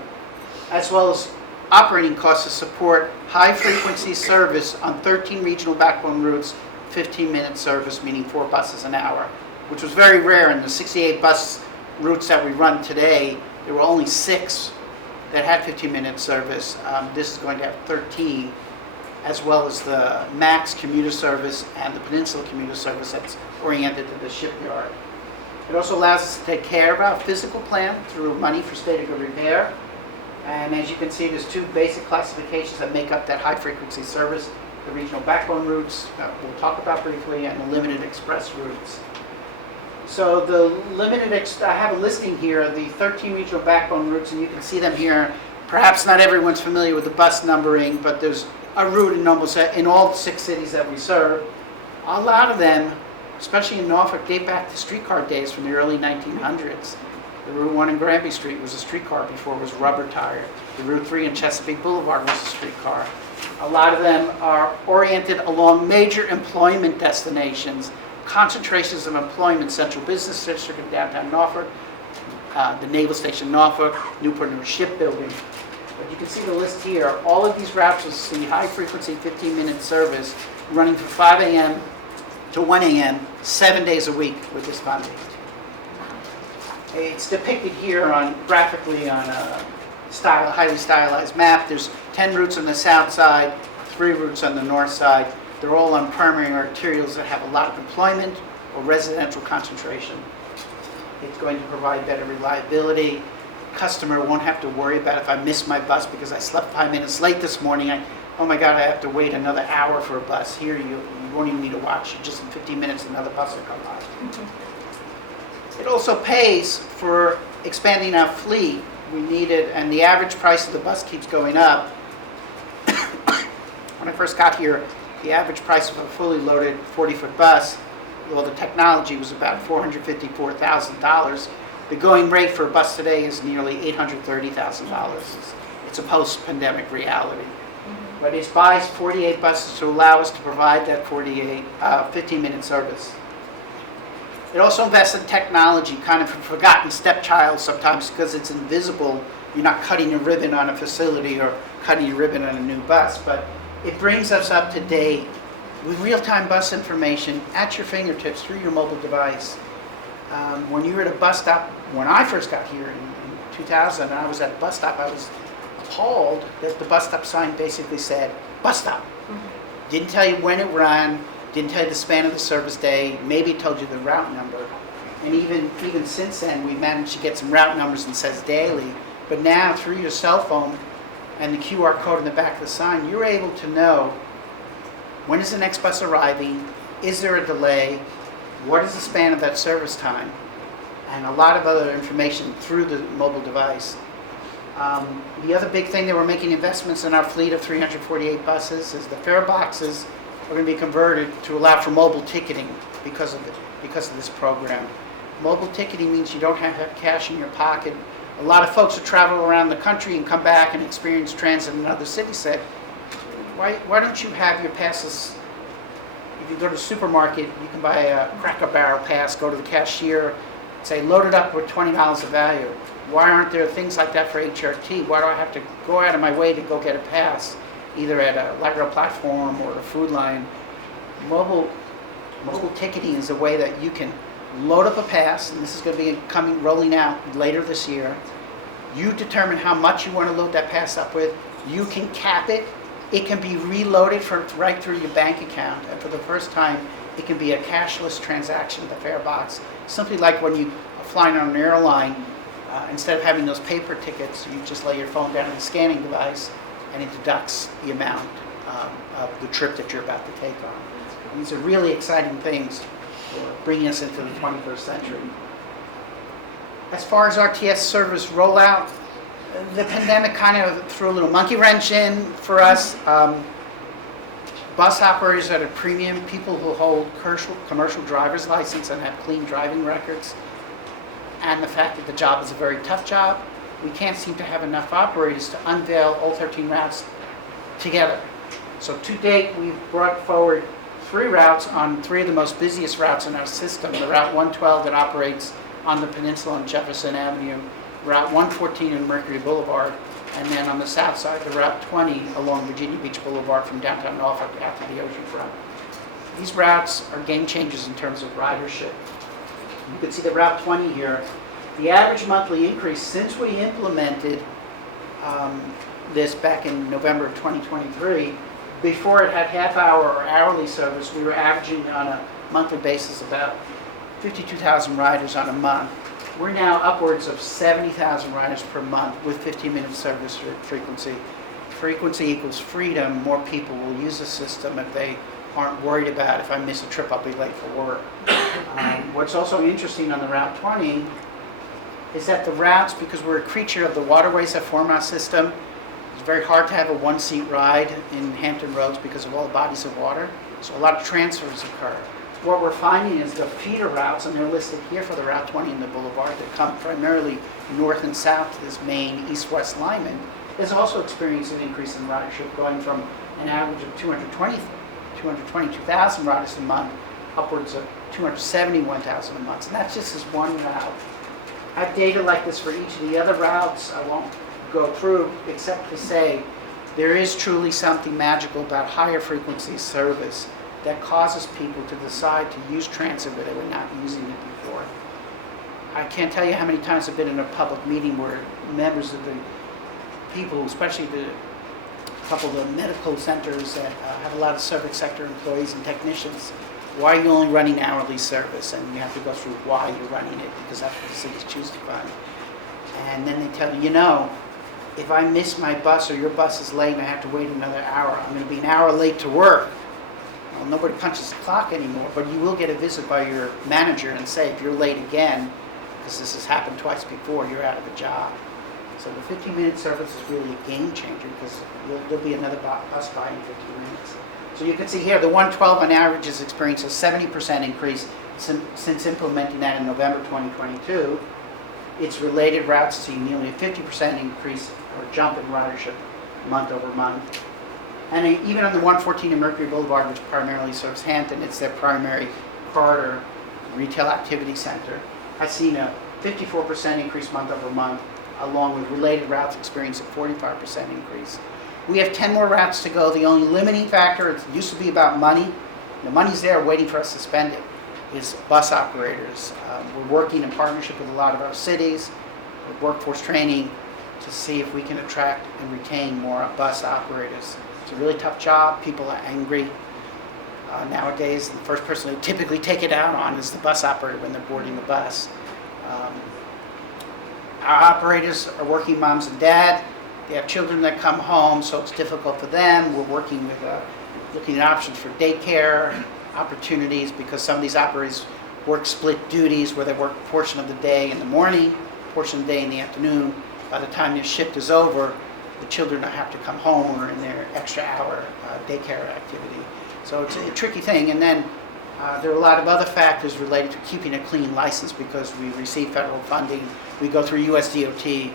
as well as operating costs to support high-frequency service on 13 regional backbone routes, 15-minute service, meaning 4 buses an hour, which was very rare in the 68 bus routes that we run today. There were only 6 that had 15-minute service. This is going to have 13, as well as the MAX commuter service and the Peninsula commuter service that's oriented to the shipyard. It also allows us to take care of our physical plant through money for state of good repair. And as you can see, there's 2 basic classifications that make up that high-frequency service: the regional backbone routes, we'll talk about briefly, and the limited express routes. So the I have a listing here of the 13 regional backbone routes, and you can see them here. Perhaps not everyone's familiar with the bus numbering, but there's a route in all 6 cities that we serve. A lot of them, especially in Norfolk, date back to streetcar days from the early 1900s. The Route 1 in Granby Street was a streetcar before it was rubber tired. The Route 3 in Chesapeake Boulevard was a streetcar. A lot of them are oriented along major employment destinations, concentrations of employment: Central Business District in downtown Norfolk, the Naval Station Norfolk, Newport News Shipbuilding. But you can see the list here. All of these routes will see high-frequency 15-minute service running from 5 a.m. to 1 a.m. 7 days a week with this funding. It's depicted here graphically on a highly stylized map. There's 10 routes on the south side, 3 routes on the north side. They're all on primary arterials that have a lot of employment or residential concentration. It's going to provide better reliability. Customer won't have to worry about if I miss my bus because I slept 5 minutes late this morning. oh my God, I have to wait another hour for a bus. Here, you won't even need to watch. Just in 15 minutes, another bus will come by. It also pays for expanding our fleet. We need it, and the average price of the bus keeps going up. When I first got here, the average price of a fully loaded 40-foot bus, well, the technology was about $454,000. The going rate for a bus today is nearly $830,000. It's a post-pandemic reality. But it buys 48 buses to allow us to provide that 15-minute service. It also invests in technology, kind of a forgotten stepchild sometimes because it's invisible. You're not cutting a ribbon on a facility or cutting a ribbon on a new bus, but it brings us up to date with real-time bus information at your fingertips through your mobile device. When you were at a bus stop, when I first got here in 2000, and I was at a bus stop, I was appalled that the bus stop sign basically said, bus stop. Didn't tell you when it ran, didn't tell you the span of the service day, maybe told you the route number. And even since then, we managed to get some route numbers and says daily. But now, through your cell phone and the QR code in the back of the sign, you're able to know when is the next bus arriving, is there a delay, what is the span of that service time, and a lot of other information through the mobile device. The other big thing that we're making investments in our fleet of 348 buses is the fare boxes are going to be converted to allow for mobile ticketing because of this program. Mobile ticketing means you don't have to have cash in your pocket. A lot of folks who travel around the country and come back and experience transit in other cities said, why don't you have your passes? If you go to the supermarket, you can buy a Cracker Barrel pass, go to the cashier, say load it up with $20 of value. Why aren't there things like that for HRT? Why do I have to go out of my way to go get a pass, either at a light rail platform or a food line? Mobile ticketing is a way that you can load up a pass, and this is going to be rolling out later this year. You determine how much you want to load that pass up with. You can cap it. It can be reloaded right through your bank account, and for the first time, it can be a cashless transaction at the fare box. Simply like when you are flying on an airline, instead of having those paper tickets, you just lay your phone down on the scanning device, and it deducts the amount of the trip that you're about to take on. And these are really exciting things for bringing us into the 21st century. As far as RTS service rollout, the pandemic kind of threw a little monkey wrench in for us. Bus operators at a premium, people who hold commercial driver's license and have clean driving records, and the fact that the job is a very tough job, we can't seem to have enough operators to unveil all 13 routes together. So to date, we've brought forward 3 routes on 3 of the most busiest routes in our system. The Route 112 that operates on the peninsula on Jefferson Avenue, Route 114 in Mercury Boulevard, and then on the south side, the Route 20 along Virginia Beach Boulevard from downtown Norfolk out to the ocean front. These routes are game changers in terms of ridership. You can see the Route 20 here. The average monthly increase since we implemented this back in November of 2023, before it had half-hour or hourly service, we were averaging on a monthly basis about 52,000 riders on a month. We're now upwards of 70,000 riders per month with 15-minute service frequency. Frequency equals freedom. More people will use the system if they aren't worried about if I miss a trip, I'll be late for work. What's also interesting on the Route 20 is that the routes, because we're a creature of the waterways that form our system, it's very hard to have a one-seat ride in Hampton Roads because of all the bodies of water. So a lot of transfers occur. What we're finding is the feeder routes, and they're listed here for the Route 20 and the Boulevard, that come primarily north and south to this main east-west alignment, is also experiencing an increase in ridership, going from an average of 222,000 riders a month, upwards of 271,000 a month. And that's just as one route. I have data like this for each of the other routes. I won't go through, except to say there is truly something magical about higher frequency service that causes people to decide to use transit where they were not using it before. I can't tell you how many times I've been in a public meeting where members of the people, especially a couple of the medical centers that have a lot of service sector employees and technicians, why are you only running hourly service? And you have to go through why you're running it, because that's what the cities choose to fund. And then they tell you, if I miss my bus or your bus is late and I have to wait another hour, I'm going to be an hour late to work. Well, nobody punches the clock anymore, but you will get a visit by your manager and say, if you're late again, because this has happened twice before, you're out of a job. So the 15-minute service is really a game changer because there'll be another bus by in 15 minutes. So you can see here, the 112 on average has experienced a 70% increase since implementing that in November 2022. Its related routes see nearly a 50% increase or jump in ridership month over month. And even on the 114 in Mercury Boulevard, which primarily serves Hampton, it's their primary corridor retail activity center, has seen a 54% increase month over month, along with related routes experiencing a 45% increase. We have 10 more routes to go. The only limiting factor, it used to be about money. The money's there waiting for us to spend it, is bus operators. We're working in partnership with a lot of our cities, with workforce training, to see if we can attract and retain more bus operators. It's a really tough job. People are angry. Nowadays, the first person they typically take it out on is the bus operator when they're boarding the bus. Our operators are working moms and dad. They have children that come home, so it's difficult for them. We're working with, looking at options for daycare opportunities, because some of these operators work split duties where they work a portion of the day in the morning, a portion of the day in the afternoon. By the time their shift is over, the children have to come home or in their extra hour daycare activity. So it's a tricky thing. And then there are a lot of other factors related to keeping a clean license, because we receive federal funding. We go through USDOT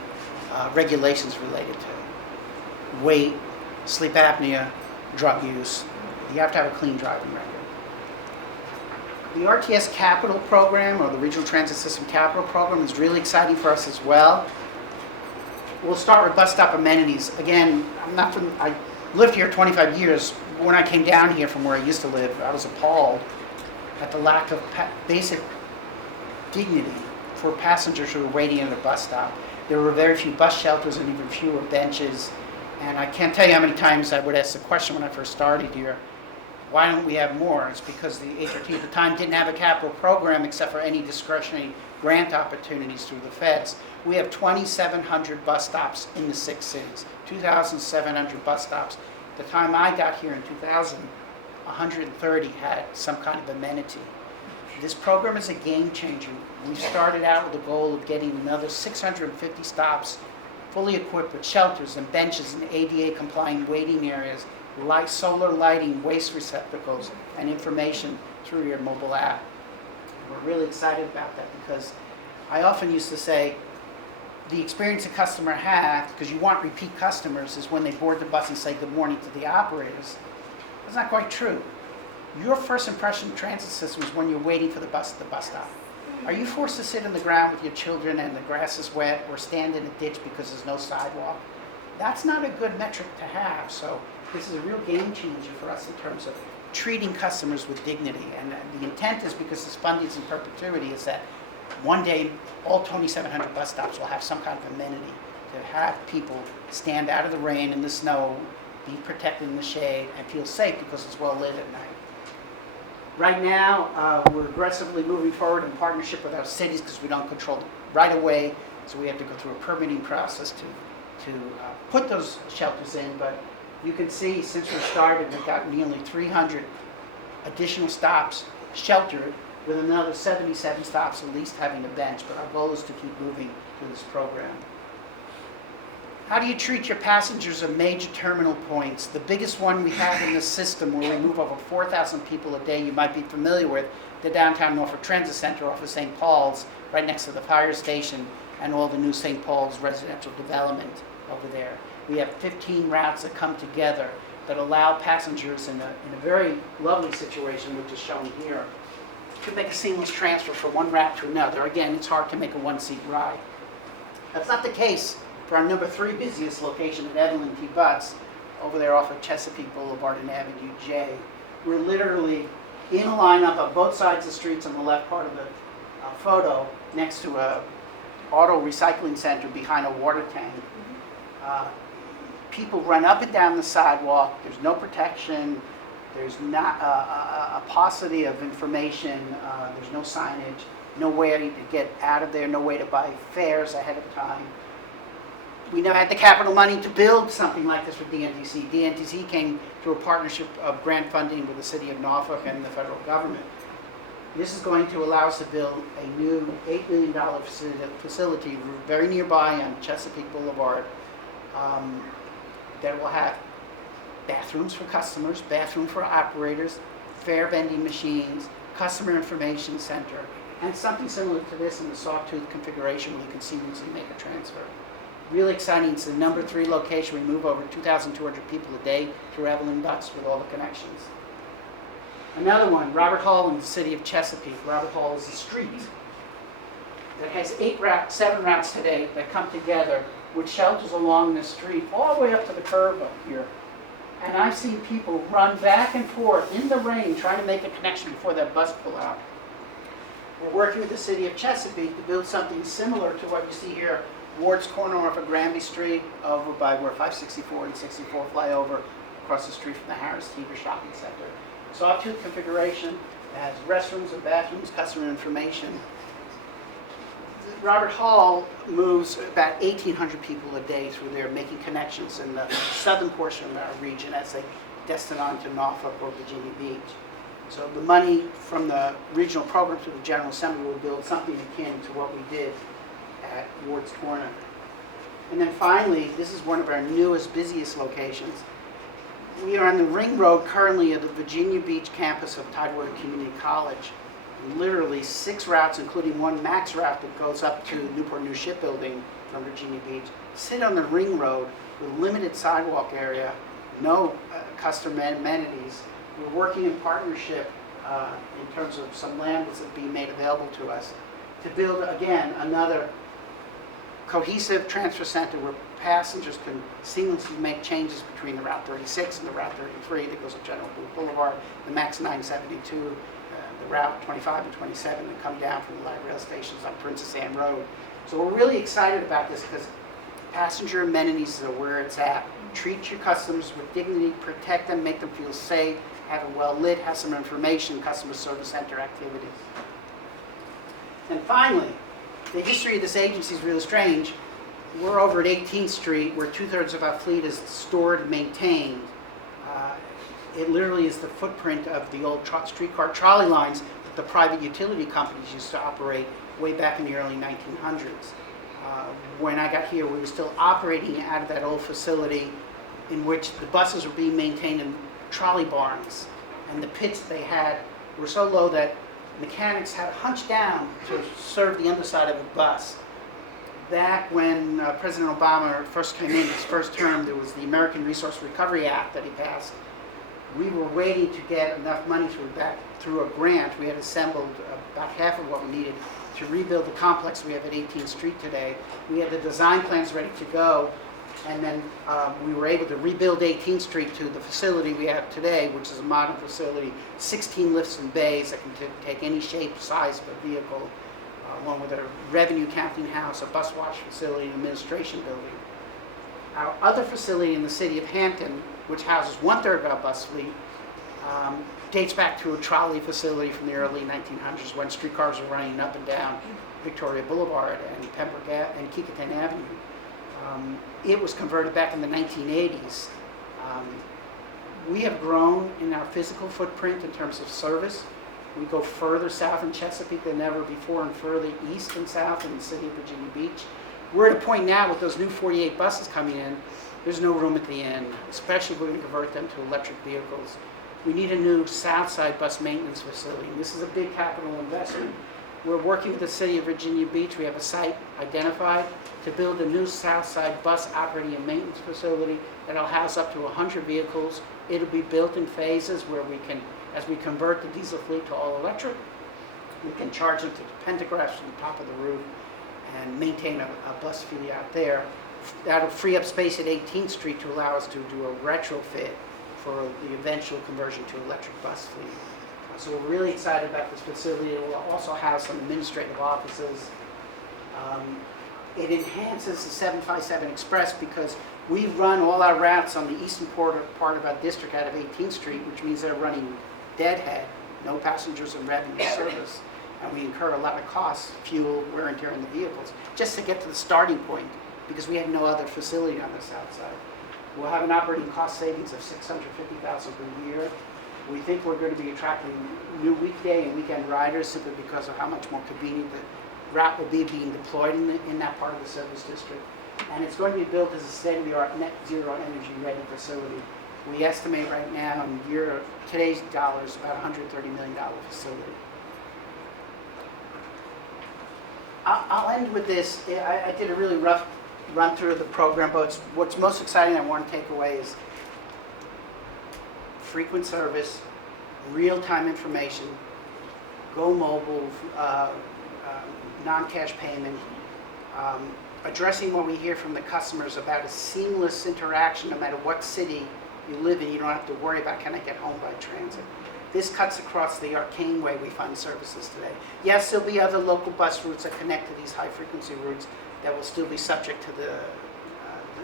regulations related to weight, sleep apnea, drug use. You have to have a clean driving record. The RTS Capital Program, or the Regional Transit System Capital Program, is really exciting for us as well. We'll start with bus stop amenities. Again, I lived here 25 years. When I came down here from where I used to live, I was appalled at the lack of basic dignity for passengers who were waiting at a bus stop. There were very few bus shelters and even fewer benches. And I can't tell you how many times I would ask the question when I first started here, why don't we have more? It's because the HRT at the time didn't have a capital program except for any discretionary grant opportunities through the feds. We have 2,700 bus stops in the 6 cities, 2,700 bus stops. The time I got here in 2000, 130 had some kind of amenity. This program is a game changer. We started out with the goal of getting another 650 stops fully equipped with shelters and benches and ADA compliant waiting areas, solar lighting, waste receptacles, and information through your mobile app. We're really excited about that, because I often used to say the experience a customer has, because you want repeat customers, is when they board the bus and say good morning to the operators. That's not quite true. Your first impression of the transit system is when you're waiting for the bus at the bus stop. Are you forced to sit on the ground with your children and the grass is wet, or stand in a ditch because there's no sidewalk? That's not a good metric to have. So this is a real game changer for us in terms of treating customers with dignity. And the intent is, because this funding is in perpetuity, is that one day all 2,700 bus stops will have some kind of amenity to have people stand out of the rain and the snow, be protected in the shade, and feel safe because it's well lit at night. Right now, we're aggressively moving forward in partnership with our cities, because we don't control right away, so we have to go through a permitting process to put those shelters in. But you can see, since we started, we've got nearly 300 additional stops sheltered, with another 77 stops at least having a bench. But our goal is to keep moving through this program. How do you treat your passengers at major terminal points? The biggest one we have in the system, where we move over 4,000 people a day, you might be familiar with, the downtown Norfolk Transit Center off of St. Paul's, right next to the fire station, and all the new St. Paul's residential development over there. We have 15 routes that come together that allow passengers in a very lovely situation, which is shown here, to make a seamless transfer from one route to another. Again, it's hard to make a one-seat ride. That's not the case for our number 3 busiest location at Evelyn T. Butts, over there off of Chesapeake Boulevard and Avenue J. We're literally in a lineup on both sides of the streets on the left part of the photo, next to a auto recycling center behind a water tank. People run up and down the sidewalk. There's no protection. There's not a paucity of information. There's no signage, no way to get out of there, no way to buy fares ahead of time. We never had the capital money to build something like this with DNTC. DNTC came through a partnership of grant funding with the city of Norfolk and the federal government. This is going to allow us to build a new $8 million facility very nearby on Chesapeake Boulevard that will have bathrooms for customers, bathroom for operators, fare vending machines, customer information center, and something similar to this in the sawtooth configuration where you can seamlessly make a transfer. Really exciting. It's the number 3 location. We move over 2,200 people a day through Evelyn Butts with all the connections. Another one, Robert Hall in the city of Chesapeake. Robert Hall is a street that has 7 routes today that come together with shelters along the street all the way up to the curb up here. And I've seen people run back and forth in the rain trying to make a connection before that bus pull out. We're working with the city of Chesapeake to build something similar to what you see here, Ward's Corner off of Granby Street, over by where 564 and 64 fly over, across the street from the Harris Teeter Shopping Center. Sawtooth configuration has restrooms and bathrooms, customer information. Robert Hall moves about 1,800 people a day through there, making connections in the southern portion of our region as they destined on to Norfolk or Virginia Beach. So the money from the regional program to the General Assembly will build something akin to what we did at Ward's Corner. And then finally, this is one of our newest, busiest locations. We are on the ring road currently at the Virginia Beach campus of Tidewater Community College. Literally 6 routes, including one max route that goes up to Newport News Shipbuilding from Virginia Beach, sit on the ring road with limited sidewalk area, no customer amenities. We're working in partnership in terms of some land that's being made available to us to build, again, another cohesive transfer center where passengers can seamlessly make changes between the Route 36 and the Route 33 that goes up General Boulevard, the MAX 972, the Route 25 and 27 that come down from the light rail stations on Princess Anne Road. So we're really excited about this because passenger amenities are where it's at. Treat your customers with dignity, protect them, make them feel safe, have it well lit, have some information, customer service center activities. And finally, the history of this agency is really strange. We're over at 18th Street where 2/3 of our fleet is stored and maintained. It literally is the footprint of the old streetcar trolley lines that the private utility companies used to operate way back in the early 1900s. When I got here, we were still operating out of that old facility in which the buses were being maintained in trolley barns. And the pits they had were so low that mechanics had to hunch down to serve the underside of the bus. Back when President Obama first came in his first term, there was the American Resource Recovery Act that he passed. We were waiting to get enough money through a grant. We had assembled about half of what we needed to rebuild the complex we have at 18th Street today. We had the design plans ready to go, and then we were able to rebuild 18th Street to the facility we have today, which is a modern facility, 16 lifts and bays that can take any shape, size of a vehicle, along with a revenue counting house, a bus wash facility, and administration building. Our other facility in the city of Hampton, which houses 1/3 of our bus fleet, dates back to a trolley facility from the early 1900s when streetcars were running up and down Victoria Boulevard and Pembroke and Kecoughtan Avenue. It was converted back in the 1980s. We have grown in our physical footprint in terms of service. We go further south in Chesapeake than ever before and further east and south in the city of Virginia Beach. We're at a point now with those new 48 buses coming in, there's no room at the end, especially if we're going to convert them to electric vehicles. We need a new south side bus maintenance facility. This is a big capital investment. We're working with the city of Virginia Beach. We have a site identified to build a new south side bus operating and maintenance facility that'll house up to 100 vehicles. It'll be built in phases where we can, as we convert the diesel fleet to all electric, we can charge them to the pantographs from the top of the roof and maintain a bus fleet out there. That'll free up space at 18th Street to allow us to do a retrofit for the eventual conversion to electric bus fleet. So we're really excited about this facility. It will also have some administrative offices. It enhances the 757 Express because we run all our routes on the eastern part of our district out of 18th Street, which means they're running deadhead, no passengers and revenue service. And we incur a lot of costs, fuel, wear and tear on the vehicles, just to get to the starting point because we had no other facility on the south side. We'll have an operating cost savings of $650,000 per year. We think we're going to be attracting new weekday and weekend riders simply because of how much more convenient the route will be being deployed in that part of the service district. And it's going to be built as a state-of-the-art net zero energy ready facility. We estimate right now in today's dollars about $130 million facility. I'll end with this. I did a really rough run through of the program, but what's most exciting I want to take away is frequent service, real-time information, go mobile, non-cash payment, addressing what we hear from the customers about a seamless interaction no matter what city you live in. You don't have to worry about, can I get home by transit? This cuts across the arcane way we fund services today. Yes, there'll be other local bus routes that connect to these high-frequency routes that will still be subject to the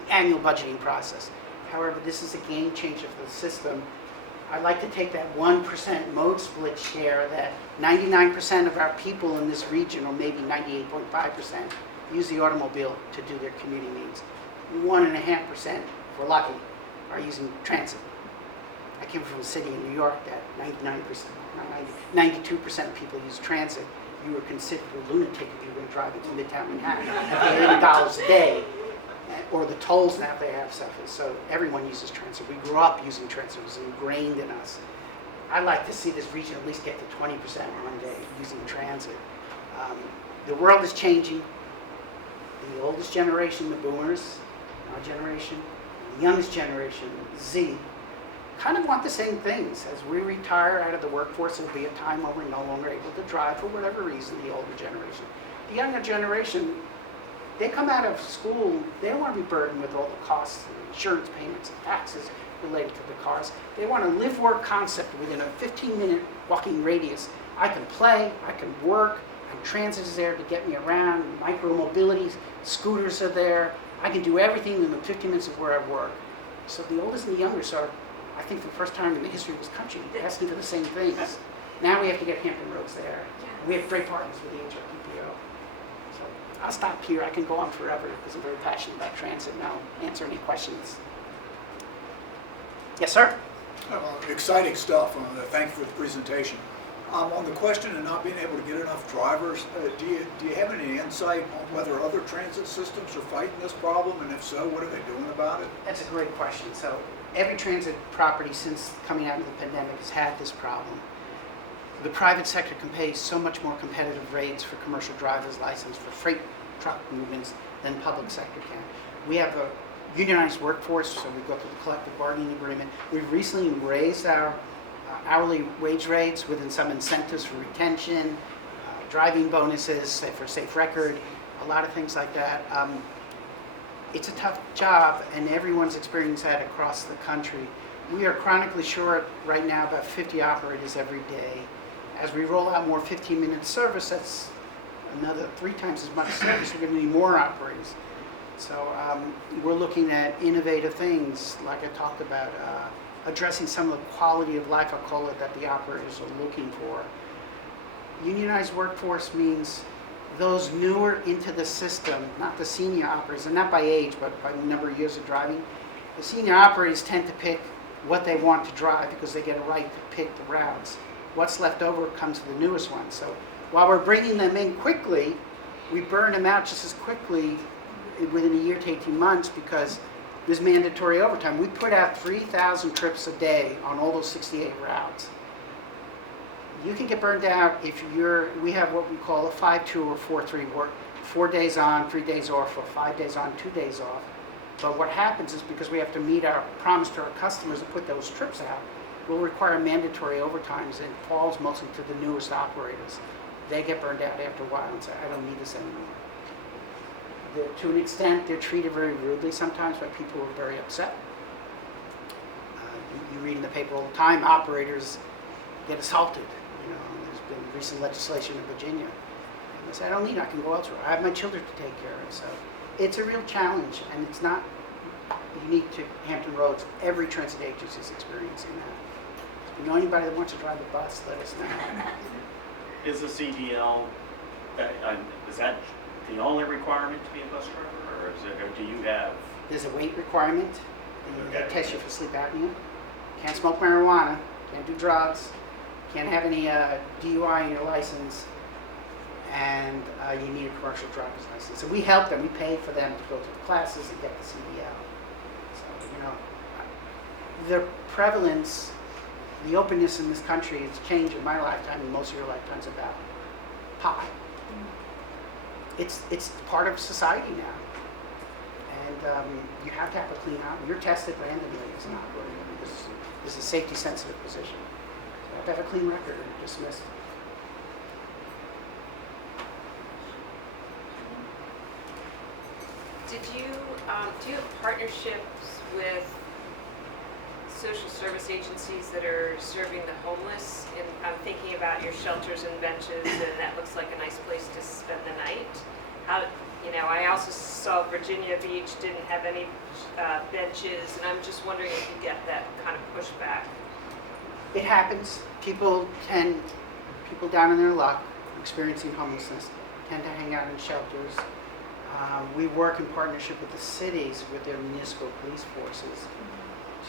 annual budgeting process. However, this is a game changer for the system. I'd like to take that 1% mode split share that 99% of our people in this region, or maybe 98.5%, use the automobile to do their commuting needs. 1.5%, if we're lucky, are using transit. I came from a city in New York that 92% of people use transit. You were considered a lunatic if you were driving to Midtown Manhattan at $80 a day, or the tolls now they have suffered. So everyone uses transit. We grew up using transit. It was ingrained in us. I'd like to see this region at least get to 20% one day using transit. The world is changing. The oldest generation, the boomers, our generation, the youngest generation, Z, kind of want the same things. As we retire out of the workforce, there'll be a time when we're no longer able to drive for whatever reason, the older generation. The younger generation, they come out of school, they don't want to be burdened with all the costs, and insurance payments, and taxes related to the cars. They want a live-work concept within a 15-minute walking radius. I can play, I can work, and transit is there to get me around, micro-mobility, scooters are there. I can do everything in the 15 minutes of where I work. So the oldest and the youngest are, I think, for the first time in the history of this country, asking for the same things. Now we have to get Hampton Roads there. We have great partners with the HRPPO. So I'll stop here. I can go on forever because I'm very passionate about transit, and I'll answer any questions. Yes, sir? Exciting stuff. Thank you for the presentation. On the question of not being able to get enough drivers, do you have any insight on whether other transit systems are fighting this problem, and if so, what are they doing about it? That's a great question. So every transit property since coming out of the pandemic has had this problem. The private sector can pay so much more competitive rates for commercial driver's license for freight truck movements than public sector can. We have a unionized workforce, so we go through the collective bargaining agreement. We've recently raised our hourly wage rates within some incentives for retention, driving bonuses for safe record, a lot of things like that. It's a tough job, and everyone's experienced that across the country. We are chronically short right now about 50 operators every day. As we roll out more 15-minute service, that's another 3 times as much service. We're going to need more operators. So we're looking at innovative things, like I talked about, addressing some of the quality of life, I'll call it, that the operators are looking for. Unionized workforce means those newer into the system, not the senior operators, and not by age, but by the number of years of driving. The senior operators tend to pick what they want to drive because they get a right to pick the routes. What's left over comes to the newest ones. So while we're bringing them in quickly, we burn them out just as quickly within a year to 18 months because there's mandatory overtime. We put out 3,000 trips a day on all those 68 routes. You can get burned out if we have what we call a 5-2 or 4-3 work, 4 days on, 3 days off, or 5 days on, 2 days off. But what happens is because we have to meet our promise to our customers and put those trips out, we'll require mandatory overtimes, and it falls mostly to the newest operators. They get burned out after a while and say, I don't need this anymore. To an extent, they're treated very rudely sometimes by people who are very upset. You read in the paper all the time, operators get assaulted. There's been recent legislation in Virginia. And they say, I don't need it, I can go elsewhere. I have my children to take care of. So it's a real challenge, and it's not unique to Hampton Roads. Every transit agency is experiencing that. If you know anybody that wants to drive a bus, let us know. Is the CDL, is that the only requirement to be a bus driver, or is Do you have? There's a weight requirement. They Okay. test you for sleep apnea. Can't smoke marijuana. Can't do drugs. Can't have any DUI in your license. And you need a commercial driver's license. So we help them. We pay for them to go to the classes and get the CDL. So, you know, the prevalence, the openness in this country has changed in my lifetime and most of your lifetimes about pot. It's part of society now. And you have to have a clean out. You're tested randomly as an operator because this is a safety sensitive position. You have to have a clean record or you're dismissed. Do you have partnerships with social service agencies that are serving the homeless? And I'm thinking about your shelters and benches, and that looks like a nice place to spend the night. I also saw Virginia Beach didn't have any benches, and I'm just wondering if you get that kind of pushback. It happens. People down in their luck, experiencing homelessness, tend to hang out in shelters. We work in partnership with the cities, with their municipal police forces,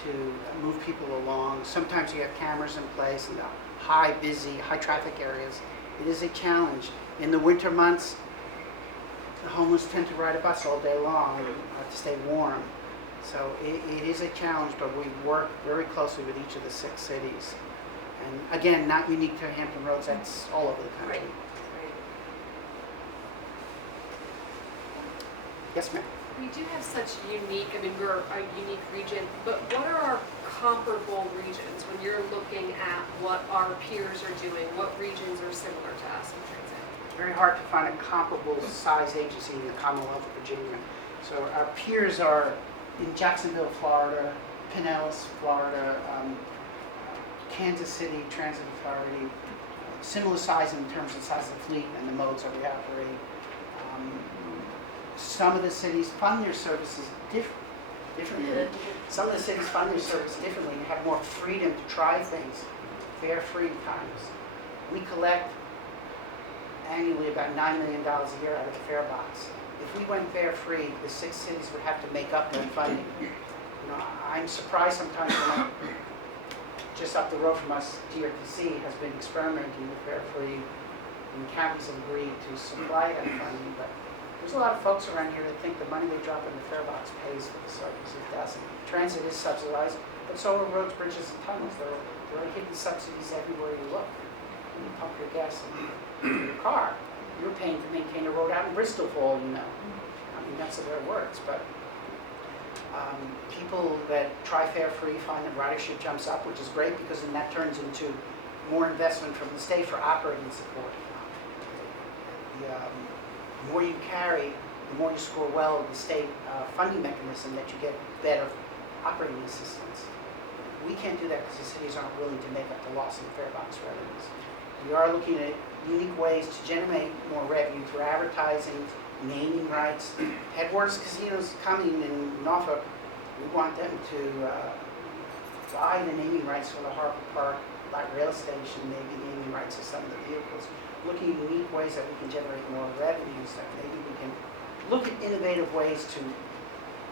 to move people along. Sometimes you have cameras in place in the high traffic areas. It is a challenge. In the winter months, the homeless tend to ride a bus all day long to stay warm. So it is a challenge, but we work very closely with each of the 6 cities. And again, not unique to Hampton Roads, that's all over the country. Right. Yes, ma'am. We do have such unique, we're a unique region, but what are our comparable regions when you're looking at what our peers are doing? What regions are similar to us in transit? It's very hard to find a comparable size agency in the Commonwealth of Virginia. So our peers are in Jacksonville, Florida, Pinellas, Florida, Kansas City Transit Authority, similar size in terms of size of the fleet and the modes that we operate. Some of the cities fund their services differently. Some of the cities fund their service differently and have more freedom to try things, fare-free times. We collect annually about $9 million a year out of the fare box. If we went fare-free, the 6 cities would have to make up their funding. I'm surprised sometimes when just up the road from us, DRTC has been experimenting with fare-free, and counties have agreed to supply that funding, but there's a lot of folks around here that think the money they drop in the fare box pays for the service. It doesn't. Transit is subsidized, but so are roads, bridges, and tunnels. There are hidden subsidies everywhere you look. When you pump your gas in your car, you're paying to maintain a road out in Bristol for all you know. That's the way it works, but people that try fare-free find that ridership jumps up, which is great because then that turns into more investment from the state for operating support. The more you carry, the more you score well with the state funding mechanism that you get better operating assistance. We can't do that because the cities aren't willing to make up the loss in fare box revenues. We are looking at unique ways to generate more revenue through advertising, naming rights. Headwaters Casinos coming in Norfolk, we want them to buy the naming rights for the Harbor Park light rail station, maybe naming rights of some of the vehicles. Looking at unique ways that we can generate more revenues, that maybe we can look at innovative ways to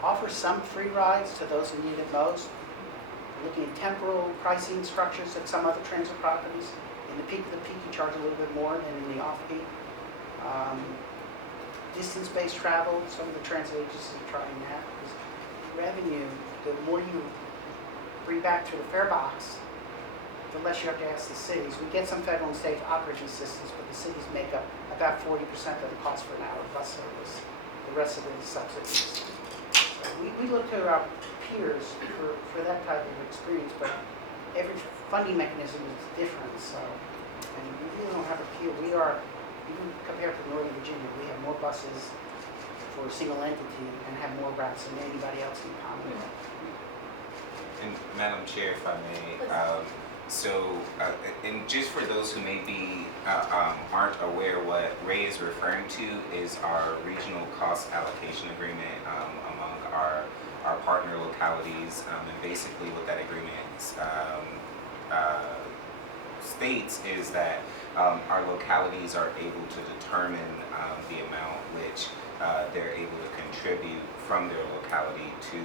offer some free rides to those who need it most. Looking at temporal pricing structures at some other transit properties. In the peak of the peak, you charge a little bit more than in the off-peak. Distance-based travel, some of the transit agencies are trying that. Because revenue, the more you bring back to the fare box, the less you have to ask the cities. We get some federal and state operating assistance, but the cities make up about 40% of the cost for an hour bus service. The rest of it is subsidies. So we look to our peers for that type of experience, but every funding mechanism is different. So, and we really don't have a peer. We are, even compared to Northern Virginia, we have more buses for a single entity and have more routes than anybody else in the Commonwealth. And Madam Chair, if I may, and just for those who maybe aren't aware, what Ray is referring to is our regional cost allocation agreement among our partner localities, and basically what that agreement states is that our localities are able to determine the amount which they're able to contribute from their locality to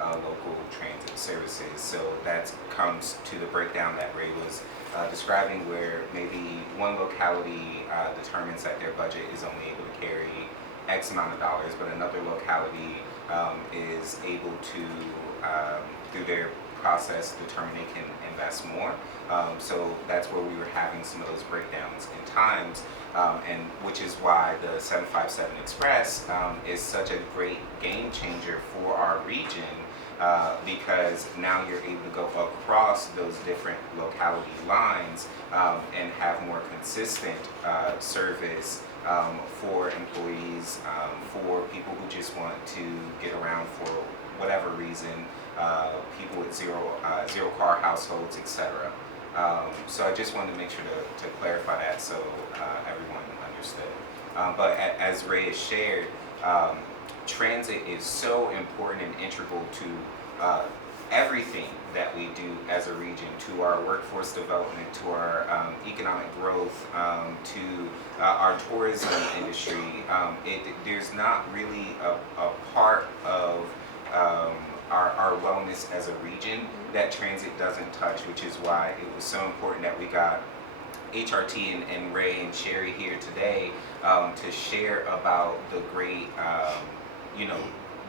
local transit services. So that comes to the breakdown that Ray was describing, where maybe one locality determines that their budget is only able to carry X amount of dollars, but another locality is able to, through their process, determine they can invest more. So that's where we were having some of those breakdowns in times, and which is why the 757 Express is such a great game changer for our region, because now you're able to go across those different locality lines and have more consistent service for employees, for people who just want to get around for whatever reason, people with zero car households, etc. So I just wanted to make sure to clarify that so everyone understood. But as Ray has shared, transit is so important and integral to everything that we do as a region, to our workforce development, to our economic growth, to our tourism industry. There's not really a part of our wellness as a region that transit doesn't touch, which is why it was so important that we got HRT and Ray and Sherry here today to share about the great,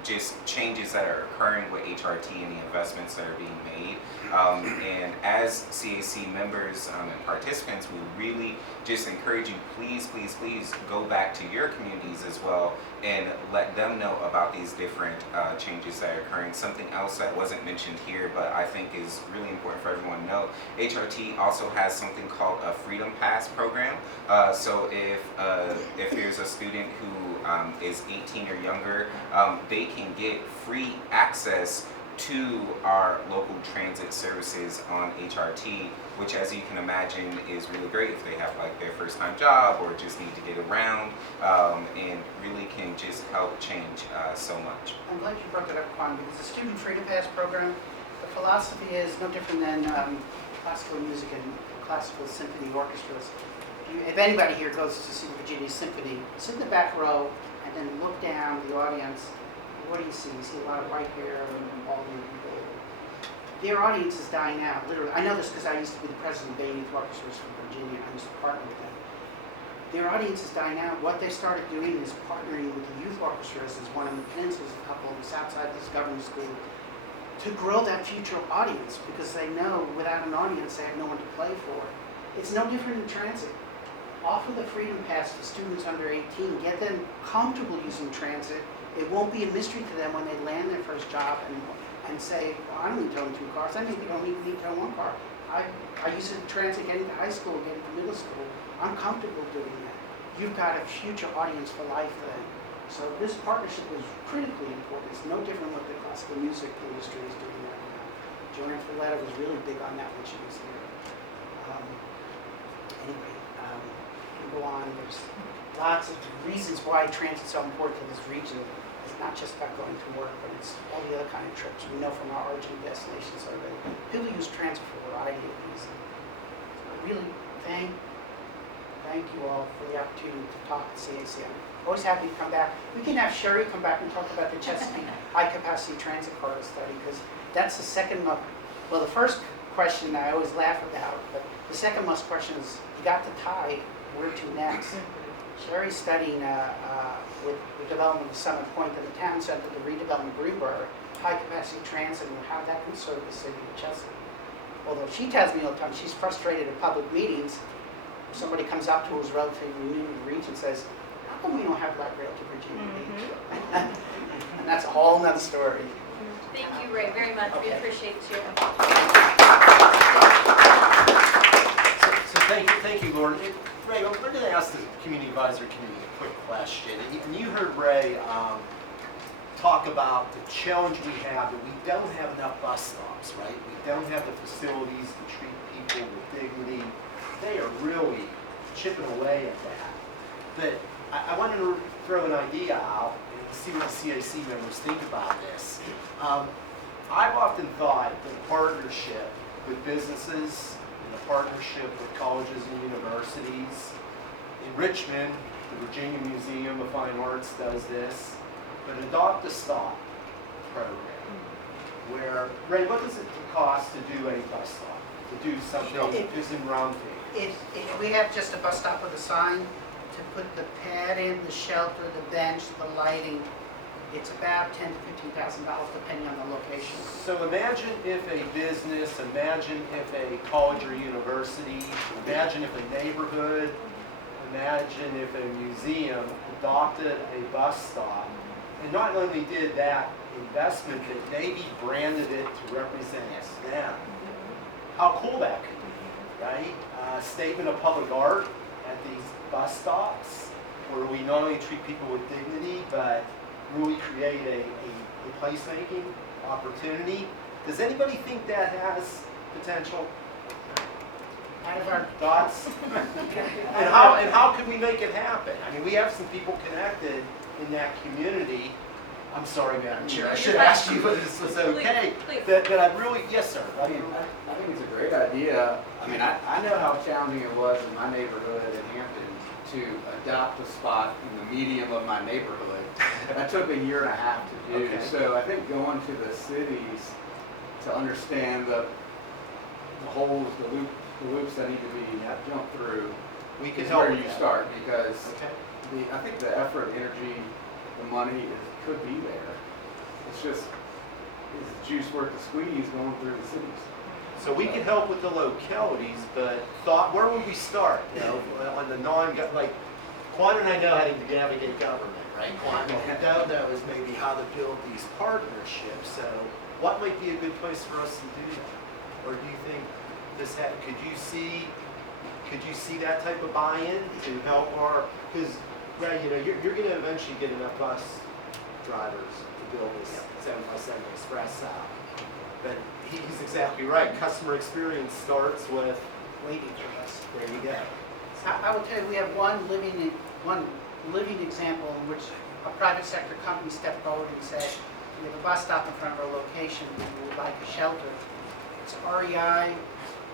just changes that are occurring with HRT and the investments that are being made. And as CAC members and participants, we really just encourage you, please, please, please go back to your communities as well and let them know about these different changes that are occurring. Something else that wasn't mentioned here, but I think is really important for everyone to know, HRT also has something called a Freedom Pass program. So if there's a student who is 18 or younger, they can get free access to our local transit services on HRT, which, as you can imagine, is really great if they have like their first time job or just need to get around, and really can just help change so much. I'm glad you brought that up, Quan, because the Student Freedom Pass program, the philosophy is no different than classical music and classical symphony orchestras. If anybody here goes to see the Virginia Symphony, sit in the back row and then look down the audience. What do you see? You see a lot of white hair and balding people. Their audience is dying out, literally. I know this because I used to be the president of Bay Youth Orchestras from Virginia. I used to partner with them. Their audience is dying out. What they started doing is partnering with the youth orchestras, as one in the peninsulas, a couple of us outside this governor's school, to grow that future audience, because they know without an audience they have no one to play for. It's no different in transit. Offer the Freedom Pass to students under 18. Get them comfortable using transit. It won't be a mystery to them when they land their first job and say, well, I don't need to own 2 cars. I maybe don't even need to own 1 car. I use it in transit getting to high school, getting to middle school. I'm comfortable doing that. You've got a future audience for life then. So this partnership is critically important. It's no different what the classical music industry is doing right now. Joanne Folletta was really big on that when she was here. Anyway, we'll go on. There's lots of reasons why transit's so important to this region. It's not just about going to work, but it's all the other kind of trips. We know from our origin destination survey, people use transit for a variety of reasons. So really, thank you all for the opportunity to talk at CAC. I'm always happy to come back. We can have Sherry come back and talk about the Chesapeake High Capacity Transit Corridor Study, because that's the second most, well, the first question I always laugh about, but the second most question is, you got the tie, where to next? Sherry's studying with the development of Summit Point and the town center, the redevelopment of Greenbrier, high-capacity transit, and how that can serve the city of Chesapeake. Although she tells me all the time she's frustrated at public meetings. If somebody comes up to us relatively new to the region and says, how come we don't have light rail to Virginia Beach? And that's a whole nother story. Thank you, Ray, very much. We appreciate you. So thank you, Lauren. Ray, we're going to ask the community advisory committee a quick question. And you heard Ray talk about the challenge we have that we don't have enough bus stops, right? We don't have the facilities to treat people with dignity. They are really chipping away at that. But I wanted to throw an idea out and see what the CAC members think about this. I've often thought that a partnership with businesses, a partnership with colleges and universities in Richmond, The Virginia Museum of Fine Arts does this. But Adopt a Stop program, where, Ray, what does it cost to do a bus stop? To do something, do some round thing? We have just a bus stop with a sign to put the pad in, the shelter, the bench, the lighting. It's about $10,000 to $15,000 depending on the location. So imagine if a business, imagine if a college or university, imagine if a neighborhood, imagine if a museum adopted a bus stop and not only did that investment, but maybe branded it to represent them. How cool that could be, right? Statement of public art at these bus stops where we not only treat people with dignity, but really create a placemaking opportunity. Does anybody think that has potential? Out of our thoughts? And how can we make it happen? I mean, we have some people connected in that community. I'm sorry, Madam Chair, I should ask you if this was okay. That I'd really, yes, sir. I think it's a great idea. I mean, I know how challenging it was in my neighborhood in Hampton to adopt a spot in the medium of my neighborhood. That took a year and a half to do. Okay. So I think going to the cities to understand the holes, the loops that need to be jumped through, we can is help where with you that. start, because I think the effort, energy, the money could be there. It's just, is the juice worth the squeeze going through the cities? So we can help with the localities, but where would we start? You know, on the like, Quan and I know how to navigate government, right? Quan, what we don't know is maybe how to build these partnerships. So what might be a good place for us to do that? Or do you think this could you see that type of buy-in to help our, because, right, you know, you're going to eventually get enough bus drivers to build this 7x7 express out. But he's exactly right. Customer experience starts with waiting for us. There you go. I will tell you, we have one living example in which a private sector company stepped forward and said, we have a bus stop in front of our location, we would like a shelter. It's REI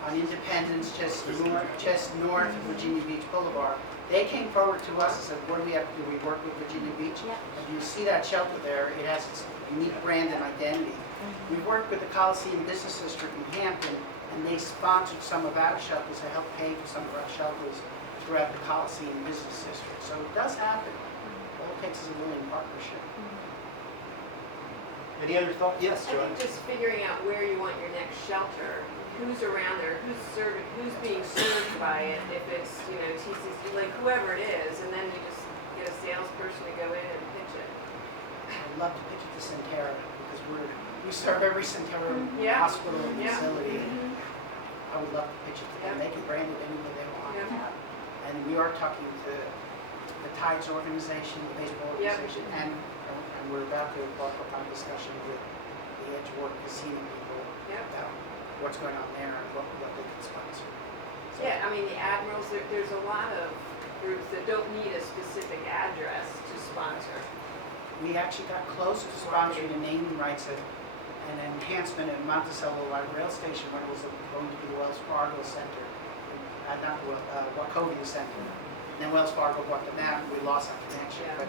on Independence, just north of Virginia Beach Boulevard. They came forward to us and said, what do we have to do? We work with Virginia Beach. And you see that shelter there, it has its unique brand and identity. We worked with the Coliseum Business District in Hampton, and they sponsored some of our shelters to help pay for some of our shelters throughout the Coliseum Business District. So it does happen. All it takes is a willing partnership. Any other thought? Yes, I John. think just figuring out where you want your next shelter, who's around there, who's being served by it, if it's, you know, TCC, like whoever it is, and then we just get a salesperson to go in and pitch it. I'd love to pitch it to Centera because we serve every Centera hospital and facility. I would love to pitch it to them. They can brand it any way they want. And we are talking to the Tides organization, the baseball organization, and we're about to embark upon a discussion with the Edgewater Casino people about what's going on there and what they can sponsor. So, Yeah, I mean, the Admirals, there's a lot of groups that don't need a specific address to sponsor. we actually got close to sponsoring the naming rights of an enhancement at Monticello Rail Station when it was going to be the Wells Fargo Center, not the Wachovia Center. Then Wells Fargo bought them out, and we lost that connection. But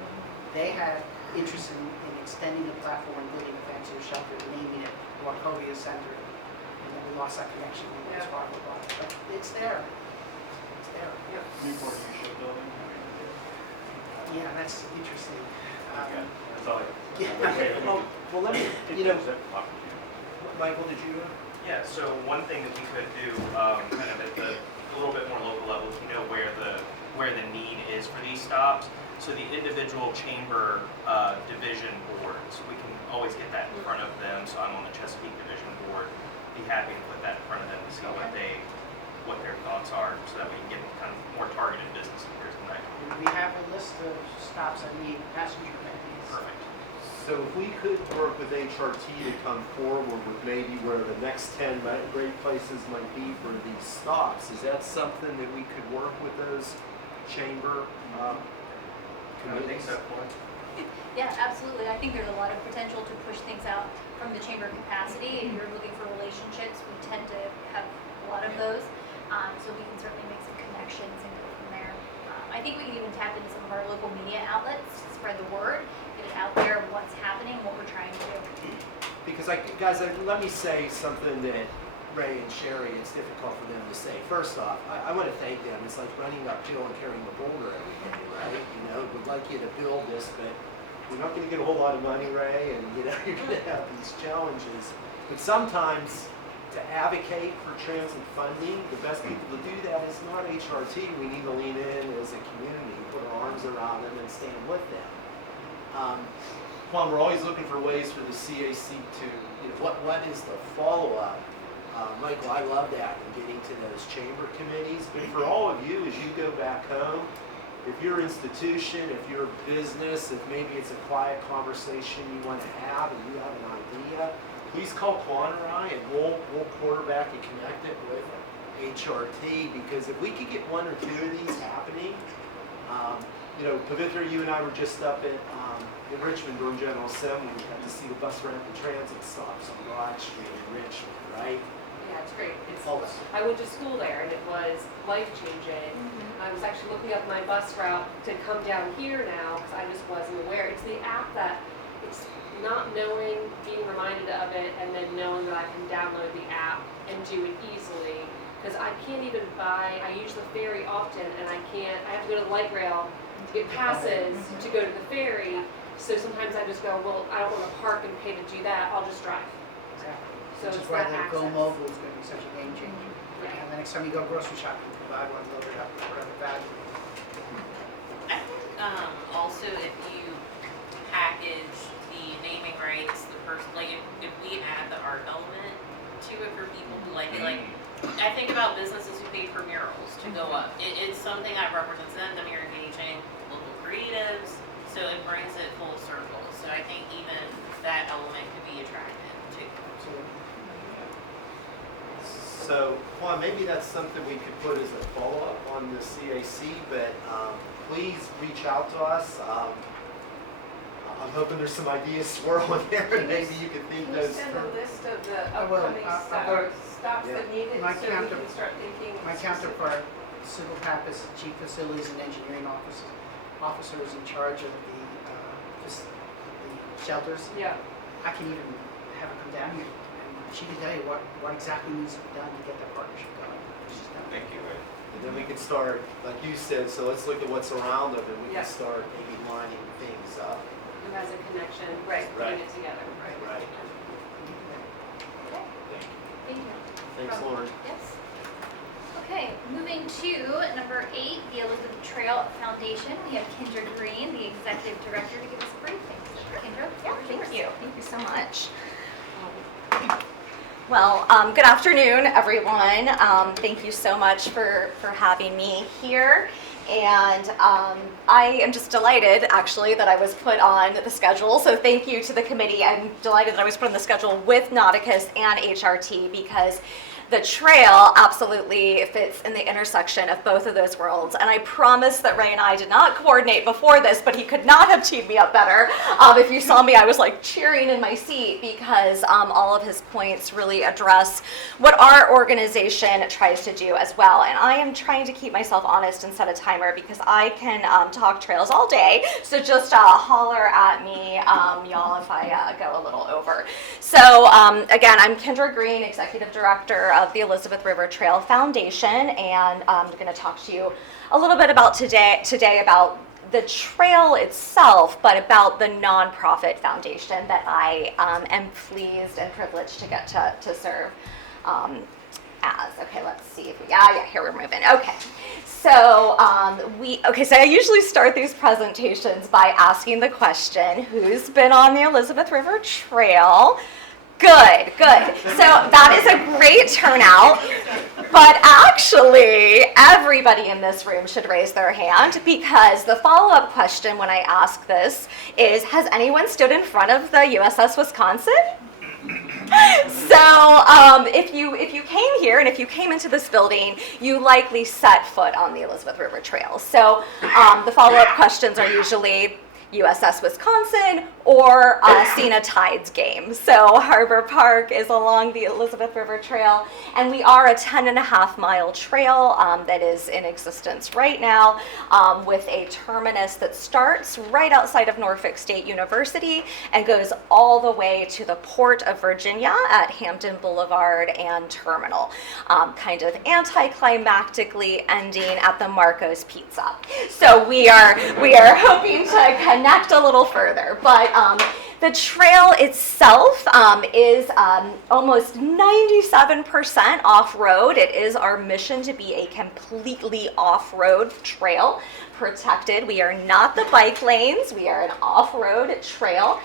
they had interest in extending the platform and building a fancier shelter, naming it Wachovia Center. And then we lost that connection when Wells Fargo bought it. But it's there. It's there. Newport Ship Building. Yeah, that's interesting. That's all I Yeah. Well, let me, Michael, did you? Yeah, so one thing that we could do, kind of at the a little bit more local level, if you know where the need is for these stops. So the individual chamber division boards, we can always get that in front of them. So I'm on the Chesapeake division board. Be happy to put that in front of them to see what their thoughts are, so that we can get kind of more targeted business here tonight. We have a list of stops that need passenger amenities. Perfect. So if we could work with HRT to come forward with maybe where the next 10 great places might be for these stops, is that something that we could work with those chamber committees? Yeah, absolutely. I think there's a lot of potential to push things out from the chamber capacity. If you're looking for relationships, we tend to have a lot of those. So we can certainly make some connections and go from there. I think we can even tap into some of our local media outlets to spread the word, get it out there, what's happening, what we're trying to do. Because guys, let me say something that Ray and Sherry, it's difficult for them to say. First off, I want to thank them. It's like running uphill and carrying the boulder every day, right? You know, we'd like you to build this, but you're not going to get a whole lot of money, Ray, and you know, you're going to have these challenges. But sometimes to advocate for transit funding, the best people to do that is not HRT. We need to lean in as a community, put our arms around them and stand with them. Juan, we're always looking for ways for the CAC to, you know, what is the follow-up? Michael, I love that in getting to those chamber committees. But for all of you, as you go back home, if your institution, if your business, if maybe it's a quiet conversation you want to have and you have an idea, please call Quan or I, and we'll quarterback and connect it with HRT. Because if we could get one or two of these happening, you know, Pavitra, you and I were just up in Richmond during General Assembly. We got to see the bus ramp and transit stops on Broad Street in Richmond, right? Yeah, it's great. Oh. I went to school there and it was life-changing. I was actually looking up my bus route to come down here now because I just wasn't aware. It's the app that, it's not knowing, being reminded of it, and then knowing that I can download the app and do it easily. Because I can't even I use the ferry often and I have to go to the light rail to get passes to go to the ferry. So sometimes I just go, well, I don't want to park and pay to do that, I'll just drive. So Which it's is why that the Go access. Mobile is going to be such a game changer. Right. And the next time you go grocery shopping, you can buy one, load it up with whatever value. I think also if you package the naming rights, the person, like if we add the art element to it for people who like it, like I think about businesses who pay for murals to go up. It's something that represents them you're engaging local creatives, so it brings it full circle. So I think even that element could be attractive too. So, Juan, maybe that's something we could put as a follow-up on the CAC, but please reach out to us. I'm hoping there's some ideas swirling there, and maybe you could think those Can you send through. a list of the I will. upcoming I'll stops Yeah. that need it, My so we counter- can start thinking? My counterpart, civil purpose, chief facilities and engineering officers in charge of the shelters. Yeah. I can even have her come down here and she can tell you what exactly needs to be done to get that partnership going. She's done. Thank you, Ray. And then we could start, like you said, so let's look at what's around them, and we Yeah. can start maybe lining things up. Who has a connection, Right. putting it together. Right. Thank you. Thanks, Lauren. Yes. Okay, moving to number 8, the Elizabeth Trail Foundation. We have Kendra Green, the Executive Director, to give us a briefing. Kendra? Yeah, the floor is thank yours. you. Thank you so much. Well, good afternoon, everyone. Thank you so much for having me here. And I am just delighted, actually, that I was put on the schedule. So thank you to the committee. I'm delighted that I was put on the schedule with Nauticus and HRT because the trail absolutely fits in the intersection of both of those worlds. And I promise that Ray and I did not coordinate before this, but he could not have teed me up better. If you saw me, I was like cheering in my seat because all of his points really address what our organization tries to do as well. And I am trying to keep myself honest and set a timer because I can talk trails all day. So just holler at me, y'all, if I go a little over. So again, I'm Kendra Green, Executive Director of the Elizabeth River Trail Foundation, and I'm going to talk to you a little bit about today about the trail itself, but about the nonprofit foundation that I am pleased and privileged to get to serve as. Okay, let's see if here we're moving. Okay, so so I usually start these presentations by asking the question, who's been on the Elizabeth River Trail? Good. So that is a great turnout. But actually, everybody in this room should raise their hand because the follow-up question when I ask this is, has anyone stood in front of the USS Wisconsin? So if you came here and if you came into this building, you likely set foot on the Elizabeth River Trail. So the follow-up questions are usually, USS Wisconsin or seeing a Tides game. So Harbor Park is along the Elizabeth River Trail, and we are a 10.5-mile trail that is in existence right now, with a terminus that starts right outside of Norfolk State University and goes all the way to the Port of Virginia at Hampton Boulevard and Terminal, kind of anticlimactically ending at the Marco's Pizza. So we are hoping to connect a little further, but the trail itself is almost 97% off-road. It is our mission to be a completely off-road trail, protected. We are not the bike lanes. We are an off-road trail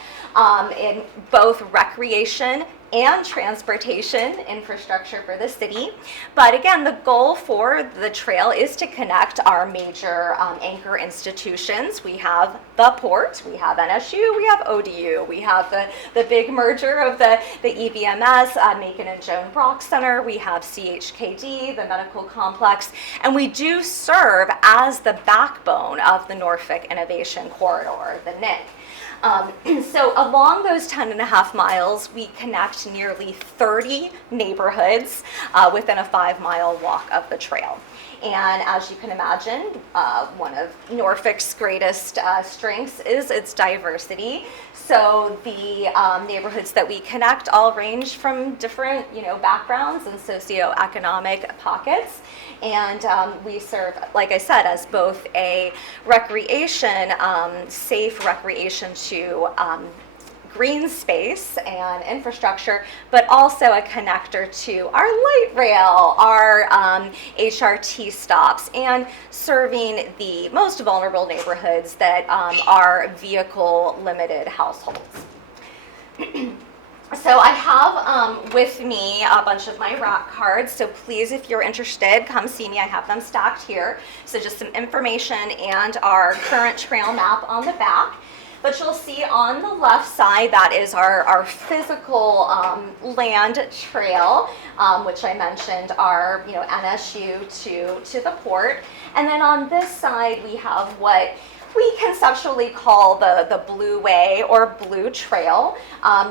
in both recreation and transportation infrastructure for the city. But again, the goal for the trail is to connect our major anchor institutions. We have the port, we have NSU, we have ODU, we have the big merger of the EBMS, Macon and Joan Brock Center, we have CHKD, the medical complex, and we do serve as the backbone of the Norfolk Innovation Corridor, the NIC. So along those 10.5 miles, we connect nearly 30 neighborhoods within a 5-mile walk of the trail. And as you can imagine, one of Norfolk's greatest strengths is its diversity. So the neighborhoods that we connect all range from different, backgrounds and socioeconomic pockets. And we serve, like I said, as both a recreation, safe recreation to green space and infrastructure, but also a connector to our light rail, our HRT stops, and serving the most vulnerable neighborhoods that are vehicle-limited households. So I have with me a bunch of my rock cards, so please, if you're interested, come see me. I have them stacked here. So just some information and our current trail map on the back. But you'll see on the left side, that is our physical land trail, which I mentioned are, NSU to the port. And then on this side, we have what we conceptually call the Blue Way or Blue Trail.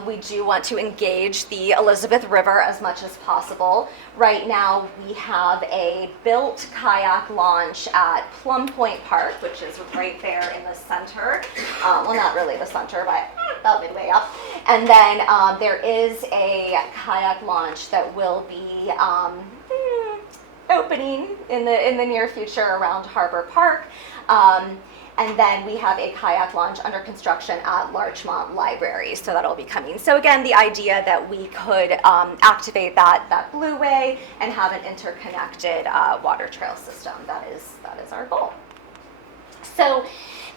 We do want to engage the Elizabeth River as much as possible. Right now, we have a built kayak launch at Plum Point Park, which is right there in the center. Well, not really the center, but about midway up. And then there is a kayak launch that will be opening in the near future around Harbor Park. And then we have a kayak launch under construction at Larchmont Library, so that'll be coming. So again, the idea that we could activate that Blue Way and have an interconnected water trail system, that is our goal. So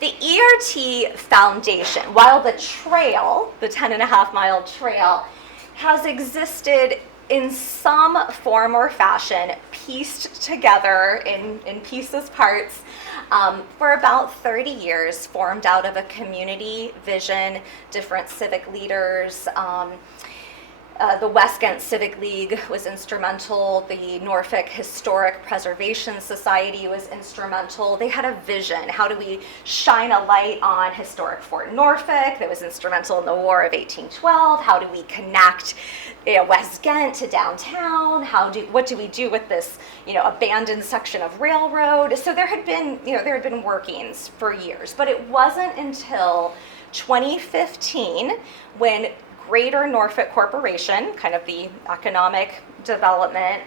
the ERT Foundation, while the trail, the 10.5-mile trail, has existed in some form or fashion, pieced together in pieces, parts, for about 30 years, formed out of a community vision, different civic leaders. The West Ghent Civic League was instrumental. The Norfolk Historic Preservation Society was instrumental. They had a vision. How do we shine a light on historic Fort Norfolk that was instrumental in the War of 1812? How do we connect West Ghent to downtown? What do we do with this abandoned section of railroad? So there had been workings for years, but it wasn't until 2015 when Greater Norfolk Corporation, kind of the economic development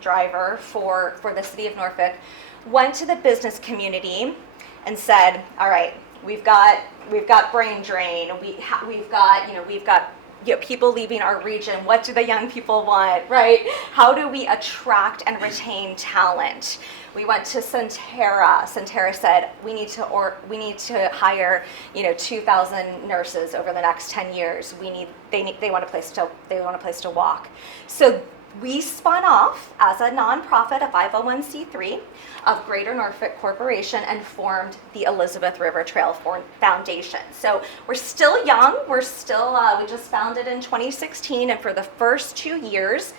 driver for the city of Norfolk, went to the business community and said, all right, we've got brain drain, we've got people leaving our region. What do the young people want, right? How do we attract and retain talent? We went to Centera. Centera said we need to hire 2,000 nurses over the next 10 years. They want a place to walk. So we spun off as a nonprofit, a 501c3 of Greater Norfolk Corporation, and formed the Elizabeth River Trail Foundation. So we're still young. We just founded in 2016, and for the first 2 years,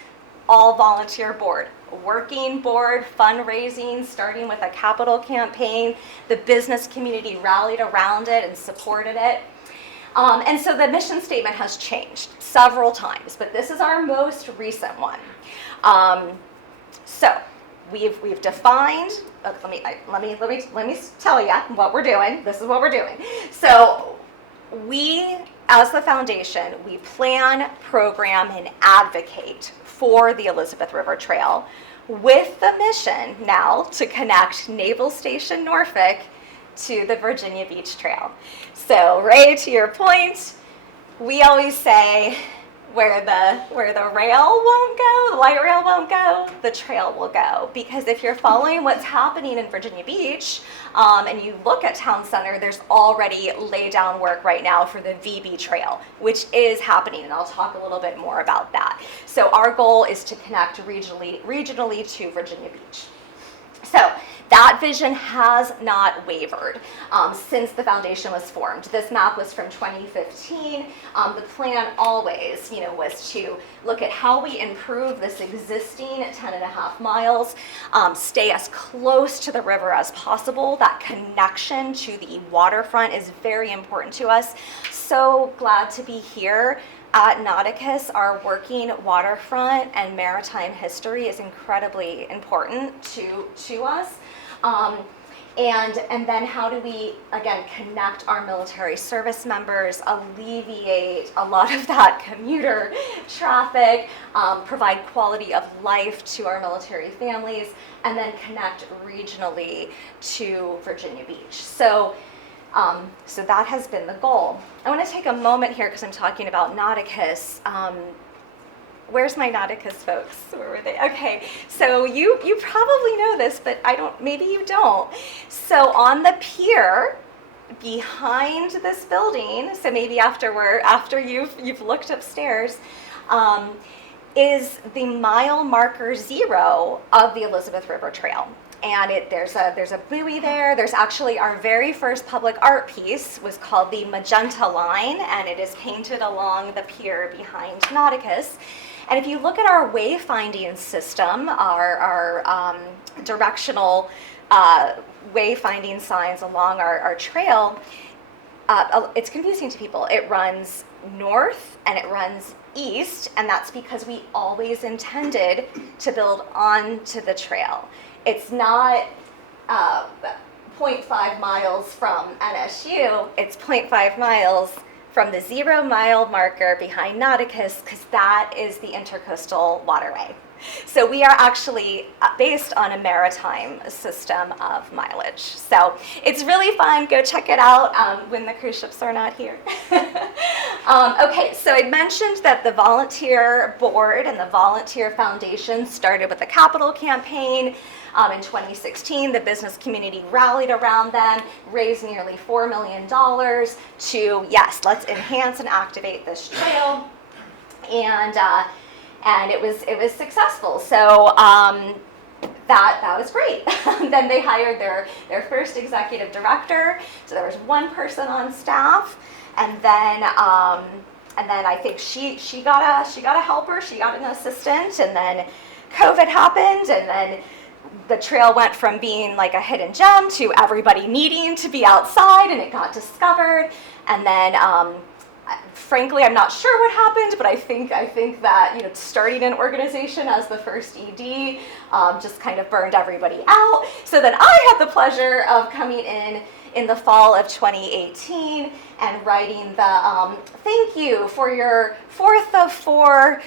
all volunteer board. working board fundraising, starting with a capital campaign. The business community rallied around it and supported it. And so the mission statement has changed several times, but this is our most recent one. So we've defined. Let me tell you what we're doing. This is what we're doing. So we, as the foundation, we plan, program, and advocate for the Elizabeth River Trail with the mission now to connect Naval Station Norfolk to the Virginia Beach Trail. So Ray, to your point, we always say where the rail won't go, the light rail won't go, the trail will go. Because if you're following what's happening in Virginia Beach, and you look at Town Center, there's already lay down work right now for the VB Trail, which is happening, and I'll talk a little bit more about that. So our goal is to connect regionally to Virginia Beach. So that vision has not wavered since the foundation was formed. This map was from 2015. The plan always, was to look at how we improve this existing 10.5 miles, stay as close to the river as possible. That connection to the waterfront is very important to us. So glad to be here. At Nauticus, our working waterfront and maritime history is incredibly important to us. And then how do we, again, connect our military service members, alleviate a lot of that commuter traffic, provide quality of life to our military families, and then connect regionally to Virginia Beach. So that has been the goal. I want to take a moment here because I'm talking about Nauticus. Where's my Nauticus folks? Where were they? Okay, so you probably know this, but maybe you don't. So on the pier behind this building, so maybe after you've looked upstairs, is the mile marker 0 of the Elizabeth River Trail. And there's a buoy there. There's actually our very first public art piece was called the Magenta Line, and it is painted along the pier behind Nauticus. And if you look at our wayfinding system, our directional wayfinding signs along our trail, it's confusing to people. It runs north and it runs east, and that's because we always intended to build onto the trail. It's not 0.5 miles from NSU, it's 0.5 miles from the 0 mile marker behind Nauticus, because that is the intercoastal waterway. So we are actually based on a maritime system of mileage. So it's really fun. Go check it out when the cruise ships are not here. Okay, so I mentioned that the volunteer board and the volunteer foundation started with a capital campaign. In 2016, the business community rallied around them, raised nearly $4 million to, yes, let's enhance and activate this trail. And it was successful. So that was great. Then they hired their first executive director. So there was one person on staff, and then I think she got a helper, she got an assistant, and then COVID happened, and then the trail went from being like a hidden gem to everybody needing to be outside, and it got discovered. And then frankly, I'm not sure what happened, but I think that starting an organization as the first ED just kind of burned everybody out. So then I had the pleasure of coming in the fall of 2018 and writing the thank you for your 4th of 4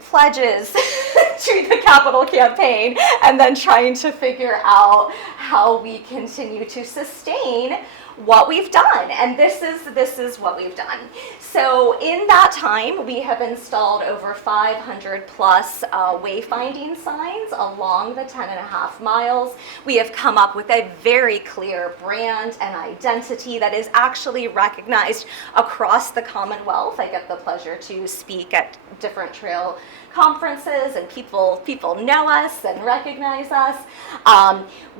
pledges to the capital campaign, and then trying to figure out how we continue to sustain what we've done. And this is what we've done. So in that time, we have installed over 500 plus wayfinding signs along the 10.5 miles. We have come up with a very clear brand and identity that is actually recognized across the Commonwealth. I get the pleasure to speak at different trail conferences, and people know us and recognize us.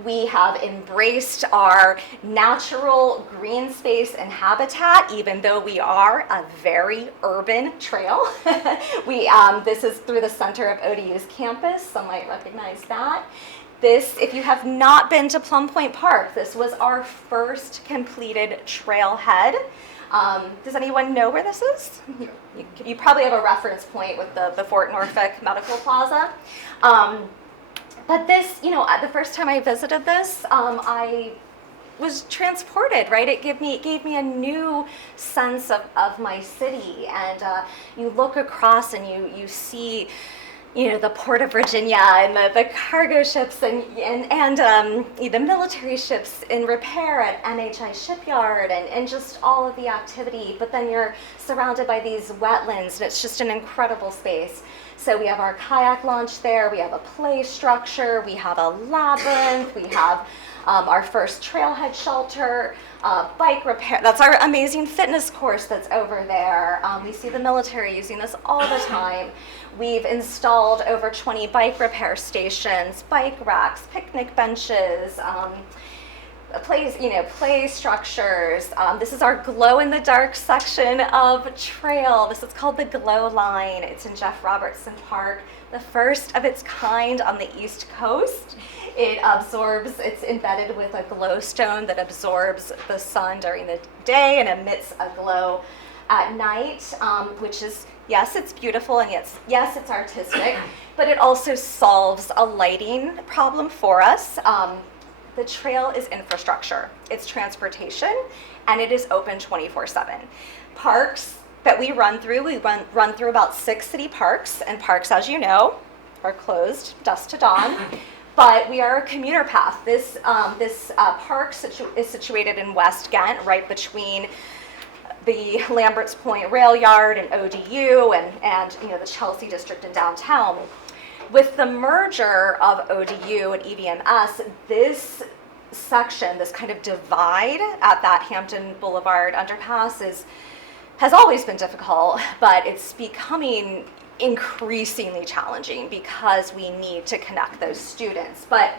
We have embraced our natural beautiful green space and habitat, even though we are a very urban trail. This is through the center of ODU's campus. Some might recognize that. This, if you have not been to Plum Point Park, this was our first completed trailhead. Does anyone know where this is? You probably have a reference point with the Fort Norfolk Medical Plaza. But this, the first time I visited this, I was transported, right? It gave me a new sense of my city. And you look across and you see, the Port of Virginia and the cargo ships and the military ships in repair at NHI Shipyard and just all of the activity. But then you're surrounded by these wetlands, and it's just an incredible space. So we have our kayak launch there, we have a play structure, we have a labyrinth, we have our first trailhead shelter, bike repair. That's our amazing fitness course that's over there. We see the military using this all the time. We've installed over 20 bike repair stations, bike racks, picnic benches, play structures. This is our glow-in-the-dark section of trail. This is called the Glow Line. It's in Jeff Robertson Park, the first of its kind on the East Coast. It's embedded with a glow stone that absorbs the sun during the day and emits a glow at night, which is, yes, it's beautiful, and yes, it's artistic, but it also solves a lighting problem for us. The trail is infrastructure, it's transportation, and it is open 24/7. Parks that we run through about 6 city parks, and parks, as you know, are closed dusk to dawn, but we are a commuter path. This park is situated in West Ghent, right between the Lambert's Point Rail Yard and ODU and the Chelsea District in downtown. With the merger of ODU and EVMS, this section, this kind of divide at that Hampton Boulevard underpass has always been difficult, but it's becoming increasingly challenging because we need to connect those students. But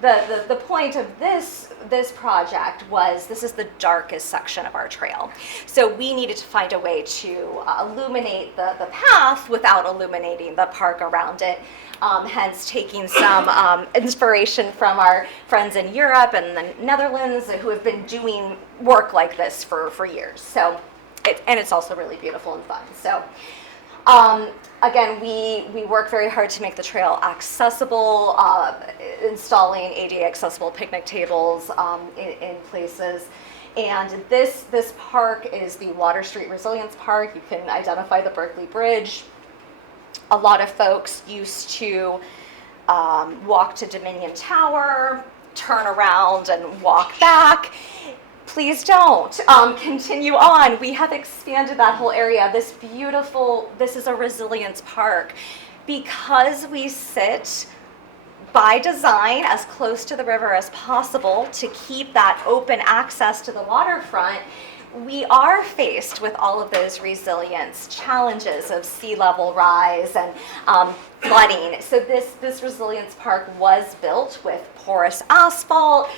the point of this project was this is the darkest section of our trail. So we needed to find a way to illuminate the path without illuminating the park around it. Hence taking some inspiration from our friends in Europe and the Netherlands who have been doing work like this for years. So, it's also really beautiful and fun. So, again, we work very hard to make the trail accessible, installing ADA accessible picnic tables in places. And this park is the Water Street Resilience Park. You can identify the Berkeley Bridge. A lot of folks used to walk to Dominion Tower, turn around and walk back. Please don't. Continue on. We have expanded that whole area. This is a resilience park. Because we sit by design as close to the river as possible to keep that open access to the waterfront, we are faced with all of those resilience challenges of sea level rise and flooding. So this resilience park was built with porous asphalt,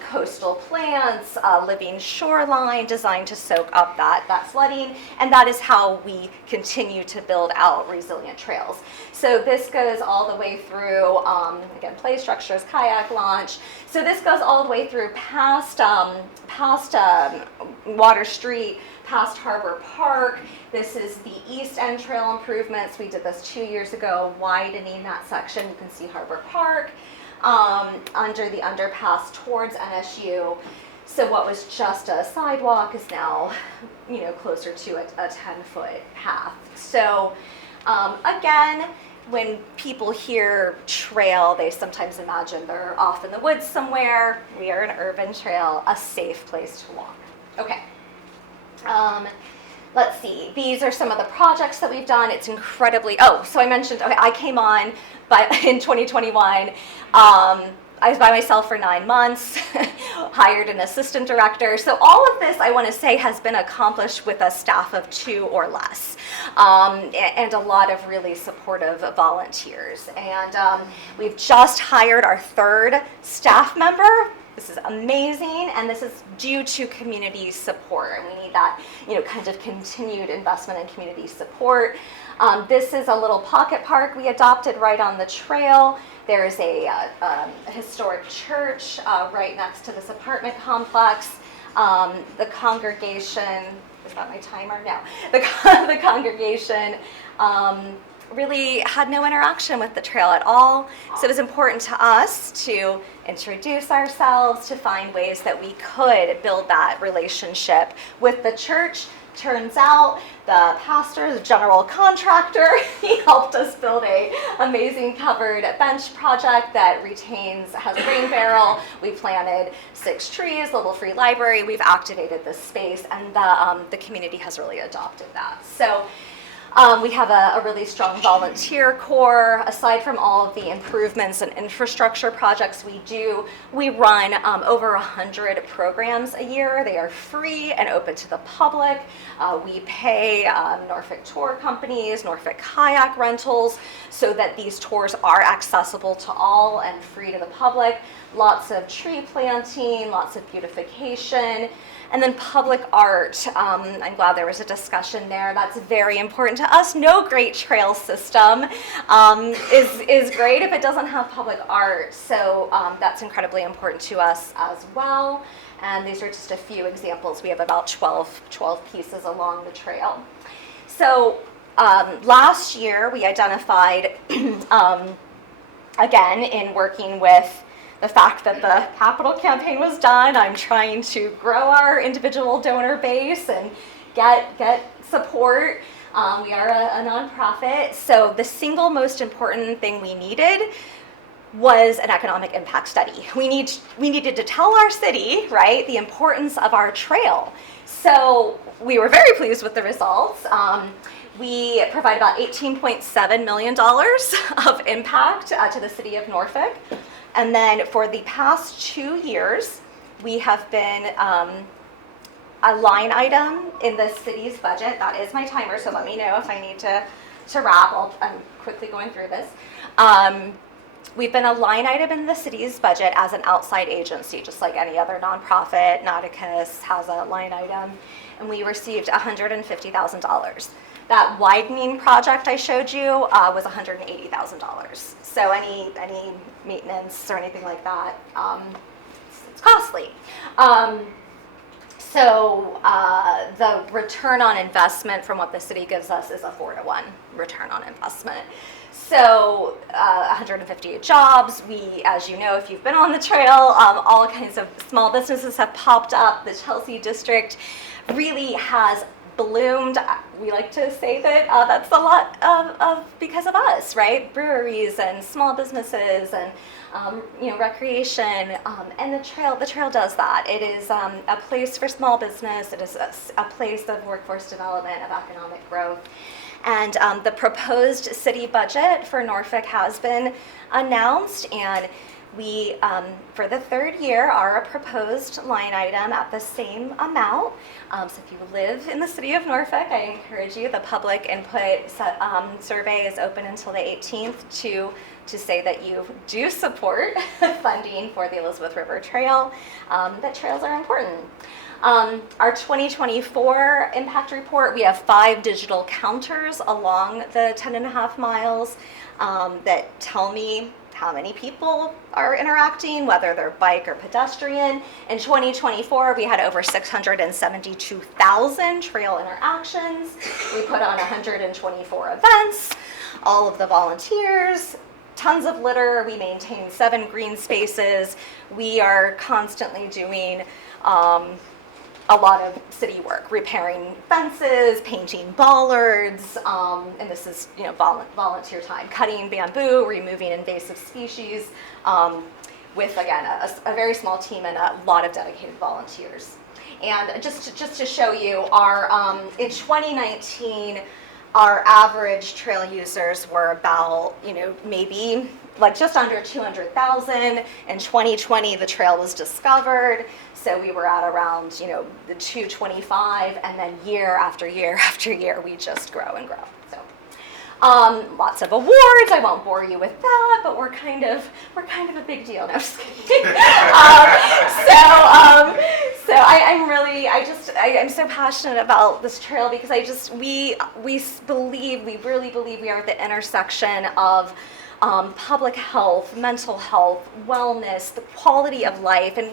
coastal plants, living shoreline designed to soak up that flooding, and that is how we continue to build out resilient trails. So this goes all the way through, again, play structures, kayak launch. So this goes all the way through past Water Street, past Harbor Park. This is the East End Trail improvements. We did this 2 years ago, widening that section. You can see Harbor Park under the underpass towards NSU. So what was just a sidewalk is now, closer to a 10-foot path. So again, when people hear trail, they sometimes imagine they're off in the woods somewhere. We are an urban trail, a safe place to walk. Okay. Let's see. These are some of the projects that we've done. It's incredibly. So I mentioned. Okay, I came on, but in 2021. I was by myself for 9 months, hired an assistant director. So all of this, I want to say, has been accomplished with a staff of 2 or less, and a lot of really supportive volunteers. And we've just hired our 3rd staff member This is amazing, and this is due to community support, and we need that, kind of continued investment in community support. This is a little pocket park we adopted right on the trail. There's a historic church right next to this apartment complex. The congregation, is that my timer? No. The congregation really had no interaction with the trail at all. So it was important to us to introduce ourselves, to find ways that we could build that relationship with the church. Turns out the pastor is a general contractor. He helped us build a amazing covered bench project that has a rain barrel. We planted 6 trees, little free library. We've activated this space, and the community has really adopted that. So we have a really strong volunteer corps. Aside from all of the improvements and infrastructure projects we do, we run over 100 programs a year. They are free and open to the public. We pay Norfolk tour companies, Norfolk kayak rentals, so that these tours are accessible to all and free to the public. Lots of tree planting, lots of beautification. And then public art, I'm glad there was a discussion there. That's very important to us. No great trail system is great if it doesn't have public art. So that's incredibly important to us as well. And these are just a few examples. We have about 12 pieces along the trail. So last year we identified, again, in working with the fact that the capital campaign was done, I'm trying to grow our individual donor base and get support. We are a nonprofit, so the single most important thing we needed was an economic impact study. We needed to tell our city, right, the importance of our trail. So we were very pleased with the results. We provide about $18.7 million of impact to the city of Norfolk. And then for the past 2 years, we have been a line item in the city's budget. That is my timer, so let me know if I need to wrap. I'm quickly going through this. We've been a line item in the city's budget as an outside agency, just like any other nonprofit. Nauticus has a line item, and we received $150,000. That widening project I showed you was $180,000. So any maintenance or anything like that, it's costly. So the return on investment from what the city gives us is a 4-to-1 return on investment. So 158 jobs. We, as you know, if you've been on the trail, all kinds of small businesses have popped up. The Chelsea district really has bloomed. We like to say that that's a lot of because of us, right? Breweries and small businesses and recreation, and the trail does that. It is a place for small business. It is a place of workforce development, of economic growth. And the proposed city budget for Norfolk has been announced, and we, for the 3rd year, are a proposed line item at the same amount. So if you live in the city of Norfolk, I encourage you, the public input survey is open until the 18th to say that you do support funding for the Elizabeth River Trail, that trails are important. Our 2024 impact report, we have 5 digital counters along the 10.5 miles that tell me how many people are interacting, whether they're bike or pedestrian. In 2024, we had over 672,000 trail interactions. We put on 124 events, all of the volunteers, tons of litter. We maintain 7 green spaces. We are constantly doing a lot of city work, repairing fences, painting bollards, and this is volunteer time, cutting bamboo, removing invasive species, with again a very small team and a lot of dedicated volunteers. And just to show you, our in 2019, our average trail users were about maybe like just under 200,000. In 2020, the trail was discovered. So we were at around, the 225, and then year after year after year, we just grow and grow. So Lots of awards. I won't bore you with that, but we're kind of a big deal. No, I'm just kidding. I'm so passionate about this trail because we really believe we are at the intersection of public health, mental health, wellness, the quality of life, and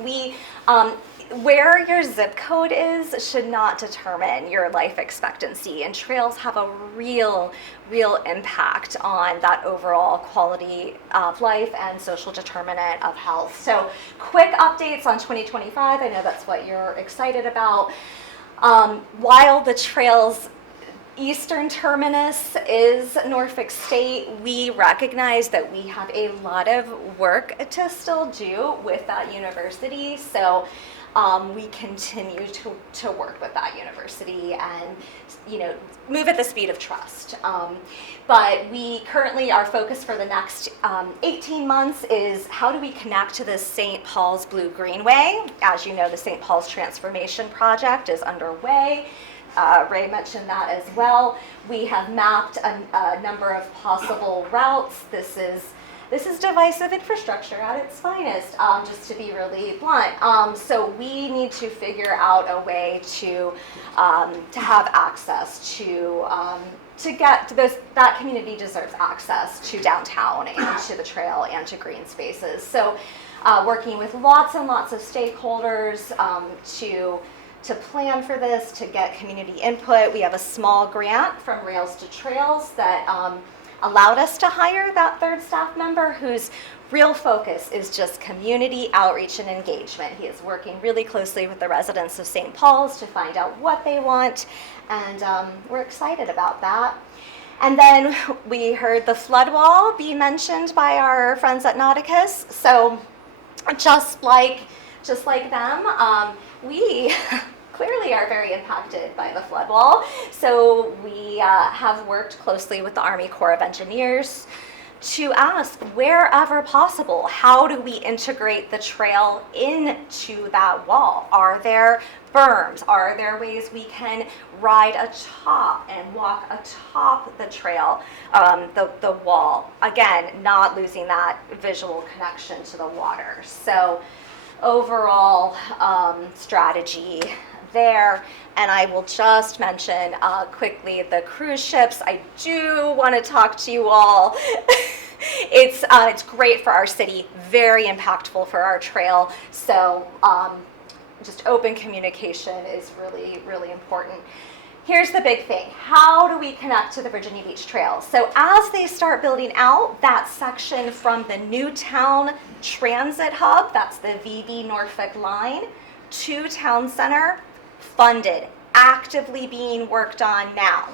where your zip code is should not determine your life expectancy, and trails have a real impact on that overall quality of life and social determinant of health. So quick updates on 2025. I know that's what you're excited about. While the trail's eastern terminus is Norfolk State, we recognize that we have a lot of work to still do with that university. So we continue to work with that university and move at the speed of trust. But we currently, our focus for the next 18 months is how do we connect to the St. Paul's Blue Greenway. As you know, the St. Paul's Transformation Project is underway. Ray mentioned that as well. We have mapped a number of possible routes. This is divisive infrastructure at its finest, just to be really blunt. So we need to figure out a way to have access to get to those. That community deserves access to downtown and to the trail and to green spaces. So working with lots and lots of stakeholders to plan for this, to get community input. We have a small grant from Rails to Trails that allowed us to hire that third staff member whose real focus is just community outreach and engagement. He is working really closely with the residents of St. Paul's to find out what they want, and we're excited about that. And then we heard the flood wall be mentioned by our friends at Nauticus. So just like them, we clearly are very impacted by the flood wall. So we have worked closely with the Army Corps of Engineers to ask, wherever possible, how do we integrate the trail into that wall? Are there berms? Are there ways we can ride atop and walk atop the trail, the wall? Again, not losing that visual connection to the water. So overall strategy there. And I will just mention quickly the cruise ships. I do want to talk to you all. It's great for our city, very impactful for our trail. So just open communication is really, really important. Here's the big thing. How do we connect to the Virginia Beach Trail? So as they start building out that section from the Newtown Transit Hub, that's the VB Norfolk line, to Town Center, funded, actively being worked on now,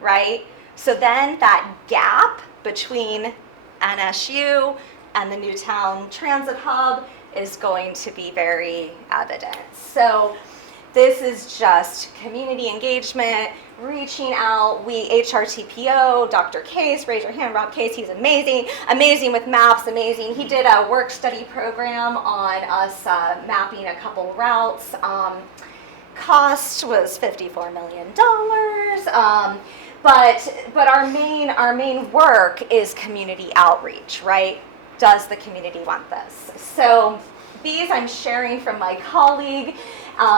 right? So then that gap between NSU and the Newtown Transit Hub is going to be very evident. So this is just community engagement, reaching out. We, HRTPO, Dr. Case, raise your hand, Rob Case, he's amazing with maps, amazing. He did a work study program on us mapping a couple routes. Cost was $54 million. But our main work is community outreach, right? Does the community want this? So these I'm sharing from my colleague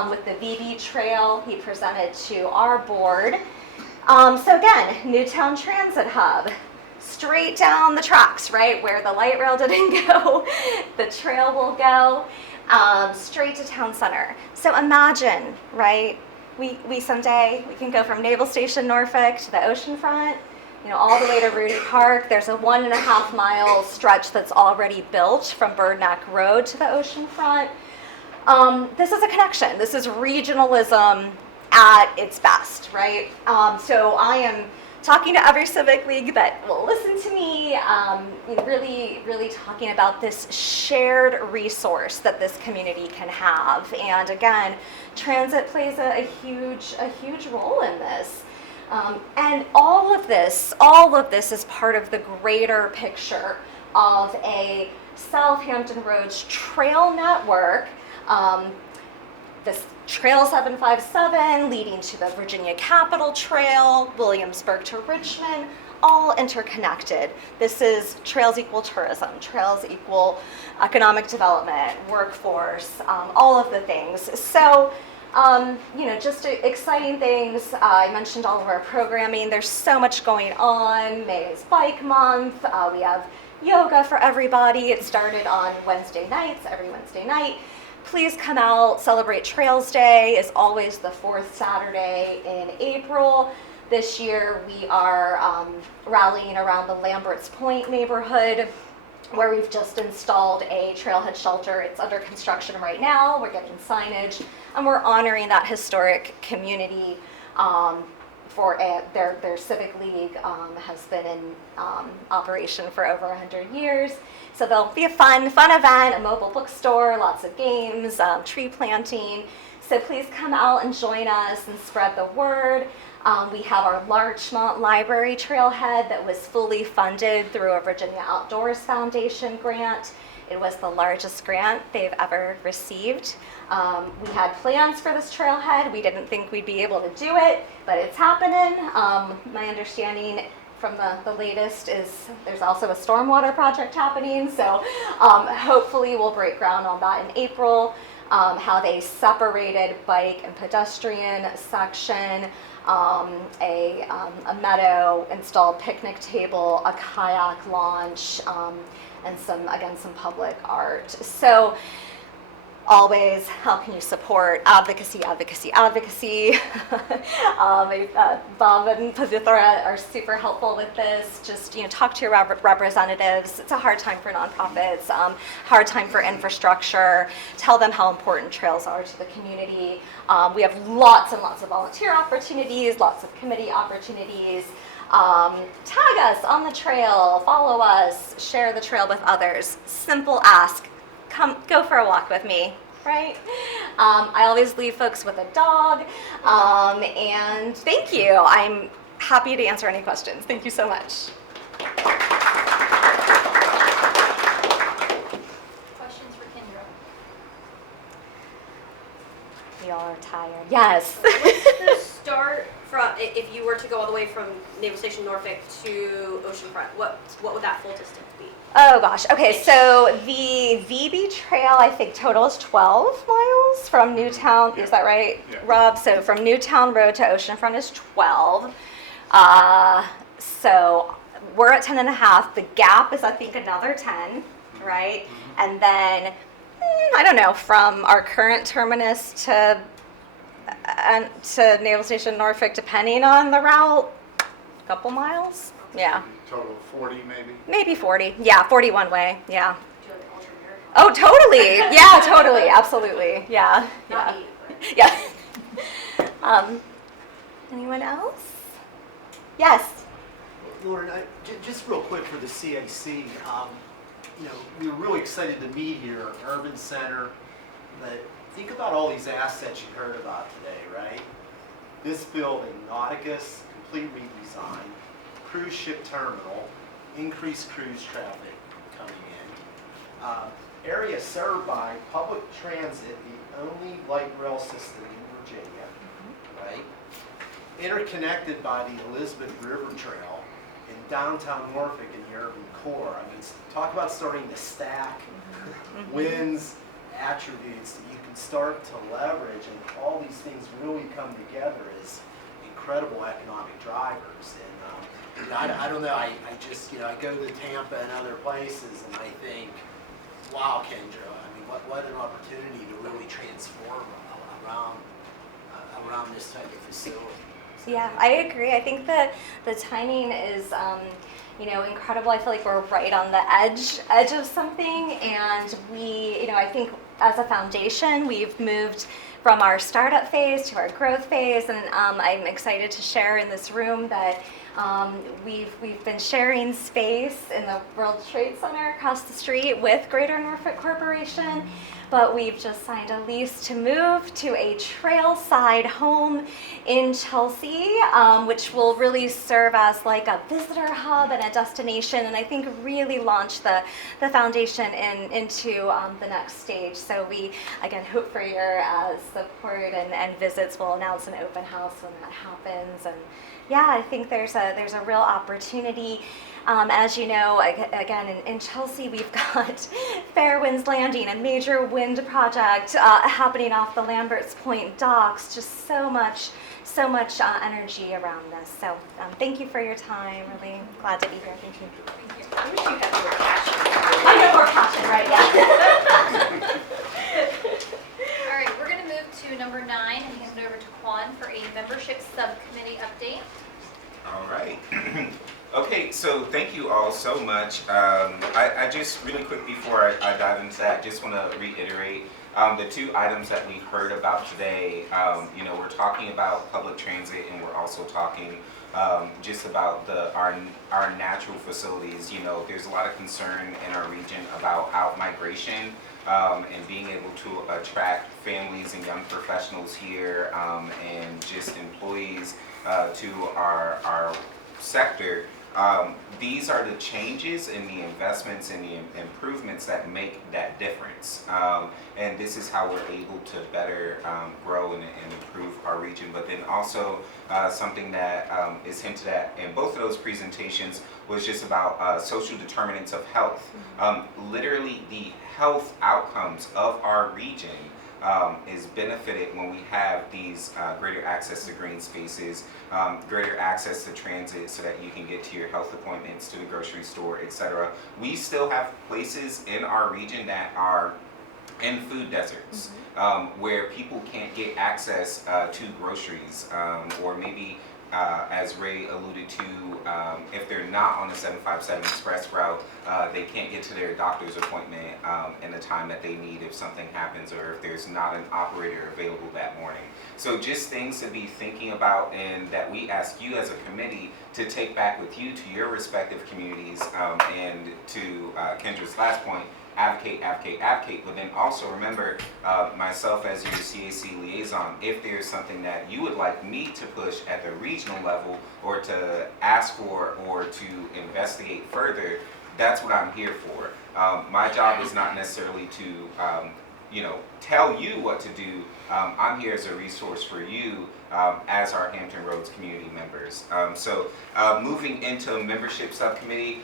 with the VB Trail. He presented to our board. So again, Newtown Transit Hub, straight down the tracks, right? Where the light rail didn't go, the trail will go. Straight to Town Center. So imagine, right? We someday we can go from Naval Station Norfolk to the oceanfront, all the way to Rudy Park. There's a 1.5 mile stretch that's already built from Bird Neck Road to the oceanfront. This is a connection. This is regionalism at its best, right? So I am talking to every civic league that will listen to me, really talking about this shared resource that this community can have. And again, transit plays a huge role in this. And all of this is part of the greater picture of a Southampton Roads trail network this Trail 757 leading to the Virginia Capitol Trail, Williamsburg to Richmond, all interconnected. This is trails equal tourism, trails equal economic development, workforce, all of the things. So, just exciting things. I mentioned all of our programming. There's so much going on. May is Bike Month. We have yoga for everybody. It started on Wednesday nights, every Wednesday night. Please come out. Celebrate Trails Day is always the fourth Saturday in April. This year we are rallying around the Lambert's Point neighborhood, where we've just installed a trailhead shelter. It's under construction right now. We're getting signage, and we're honoring that historic community for their civic league has been in operation for over 100 years. So there'll be a fun event, a mobile bookstore, lots of games, tree planting. So please come out and join us and spread the word. We have our Larchmont Library Trailhead that was fully funded through a Virginia Outdoors Foundation grant. It was the largest grant they've ever received. We had plans for this trailhead. We didn't think we'd be able to do it, but it's happening. My understanding from the latest is there's also a stormwater project happening, so hopefully we'll break ground on that in April. Have a separated bike and pedestrian section, a meadow, installed picnic table, a kayak launch, and some public art. So always, how can you support advocacy? Bob and Pavithra are super helpful with this. Just talk to your representatives. It's a hard time for nonprofits, hard time for infrastructure. Tell them how important trails are to the community. We have lots and lots of volunteer opportunities, lots of committee opportunities. Tag us on the trail, follow us, share the trail with others. Simple ask. Come, go for a walk with me, right? I always leave folks with a dog, and thank you. I'm happy to answer any questions. Thank you so much. Questions for Kendra? We all are tired. Yes. What's the start from, if you were to go all the way from Naval Station Norfolk to Oceanfront, what would that full distance be? Oh gosh, okay, so the VB Trail, I think total is 12 miles from Newtown, is that right, Rob? So from Newtown Road to Oceanfront is 12. So we're at 10 and a half. The gap is, I think, another 10, right? And then, I don't know, from our current terminus to Naval Station Norfolk, depending on the route, a couple miles, yeah. Total of 40 maybe? Maybe 40. Yeah, 40 one way. Yeah. Oh, totally. Yeah, totally. Absolutely. Yeah. Yeah. Yeah. Anyone else? Yes. Lauren, just real quick for the CAC, we were really excited to meet here, Urban Center, but think about all these assets you heard about today, right? This building, Nauticus, complete redesign, cruise ship terminal, increased cruise traffic coming in, area served by public transit, the only light rail system in Virginia, right? Interconnected by the Elizabeth River Trail in downtown Norfolk in the urban core. I mean, talk about starting to stack wins, attributes that you can start to leverage, and all these things really come together as incredible economic drivers. And I don't know, I just, I go to Tampa and other places and I think, wow, Kendra, I mean, what an opportunity to really transform around this type of facility. Yeah, I agree. I think that the timing is, incredible. I feel like we're right on the edge of something, and we, I think as a foundation, we've moved from our startup phase to our growth phase, and I'm excited to share in this room that We've been sharing space in the World Trade Center across the street with Greater Norfolk Corporation, but we've just signed a lease to move to a trailside home in Chelsea, which will really serve as like a visitor hub and a destination, and I think really launch the foundation into the next stage. So we, again, hope for your support and visits. We'll announce an open house when that happens. And yeah, I think there's a real opportunity. As you know, again, in Chelsea, we've got Fairwinds Landing, a major wind project happening off the Lamberts Point docks. Just so much energy around this. So thank you for your time. Really glad to be here. Thank you. I wish you had more passion. I know more passion, right? Yeah. All right, we're going to move to number 9 and hand it over to Quan for a membership subcommittee update. All right. Okay, so thank you all so much. I just really quick before I dive into that, just want to reiterate the 2 items that we heard about today. We're talking about public transit, and we're also talking just about our natural facilities. There's a lot of concern in our region about out-migration and being able to attract families and young professionals here and just employees to our sector. These are the changes and the investments and the improvements that make that difference. And this is how we're able to better grow and improve our region. But then also something that is hinted at in both of those presentations was just about social determinants of health. Literally the health outcomes of our region is benefited when we have these greater access to green spaces, greater access to transit so that you can get to your health appointments, to the grocery store, etc. We still have places in our region that are in food deserts where people can't get access to groceries or maybe as Ray alluded to, if they're not on the 757 express route, they can't get to their doctor's appointment in the time that they need if something happens or if there's not an operator available that morning. So just things to be thinking about and that we ask you as a committee to take back with you to your respective communities and to Kendra's last point, advocate, but then also remember myself as your CAC liaison, if there's something that you would like me to push at the regional level or to ask for or to investigate further, that's what I'm here for. My job is not necessarily to tell you what to do. I'm here as a resource for you as our Hampton Roads community members. So moving into membership subcommittee,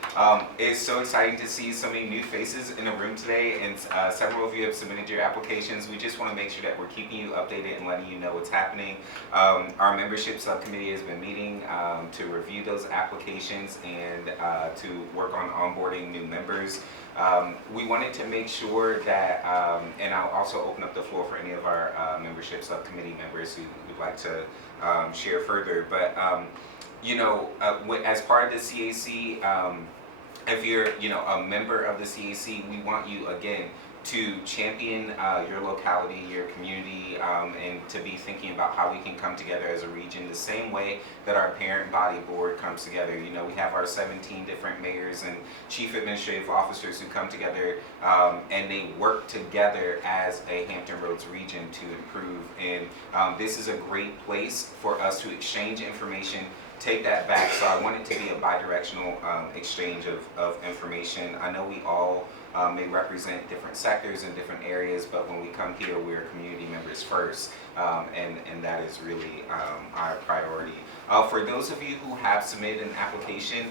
it's so exciting to see so many new faces in the room today, and several of you have submitted your applications. We just want to make sure that we're keeping you updated and letting you know what's happening. Our membership subcommittee has been meeting to review those applications and to work on onboarding new members. We wanted to make sure that, and I'll also open up the floor for any of our membership subcommittee members who would like to share further, but as part of the CAC, if you're a member of the CAC, we want you again to champion your locality, your community, and to be thinking about how we can come together as a region the same way that our parent body board comes together. We have our 17 different mayors and chief administrative officers who come together and they work together as a Hampton Roads region to improve. And this is a great place for us to exchange information, take that back. So I want it to be a bi-directional exchange of information. I know we all may represent different sectors in different areas, but when we come here, we're community members first, and that is really our priority. For those of you who have submitted an application,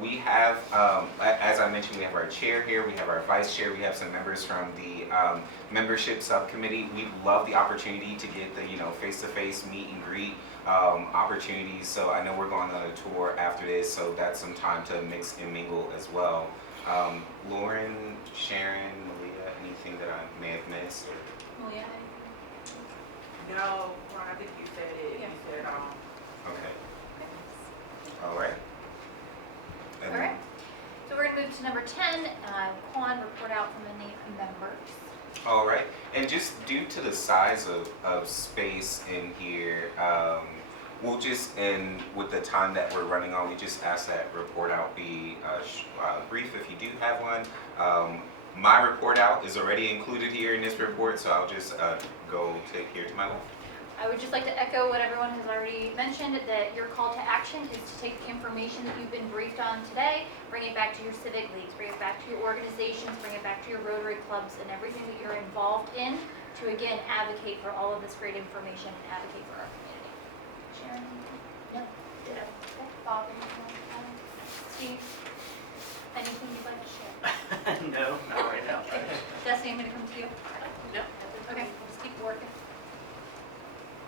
we have, as I mentioned, we have our chair here, we have our vice chair, we have some members from the membership subcommittee. We love the opportunity to get the face-to-face meet and greet opportunities. So I know we're going on a tour after this, so that's some time to mix and mingle as well. Lauren, Sharon, Malia, anything that I may have missed? Malia? No, well, I think you said it. Yeah. You said Okay. All right. And All right. So we're going to move to number 10, Quan, report out from the members. All right, and just due to the size of space in here, we'll just, and with the time that we're running on, we just ask that report out be brief if you do have one. My report out is already included here in this report, so I'll just go to here to my left. I would just like to echo what everyone has already mentioned, that your call to action is to take the information that you've been briefed on today, bring it back to your civic leagues, bring it back to your organizations, bring it back to your Rotary clubs and everything that you're involved in to, again, advocate for all of this great information and advocate for our community. Sharon? No. Ditto. Okay. Bob, anything else to add? Steve? Anything you'd like to share? No, not right now. Destiny, I'm going to come to you. No. Okay, we'll just keep working.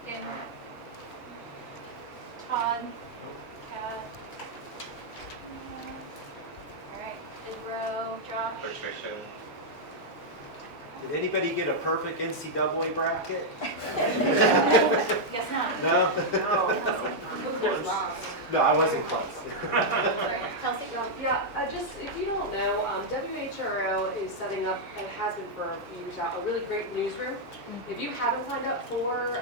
Dan? Todd? Kat? All right, Isro, Josh? Patricia. Did anybody get a perfect NCAA bracket? Guess not. No? No, I wasn't close. Kelsey? Yeah, just if you don't know, WHRO is setting up, and has been for a few years now, a really great newsroom. If you haven't signed up for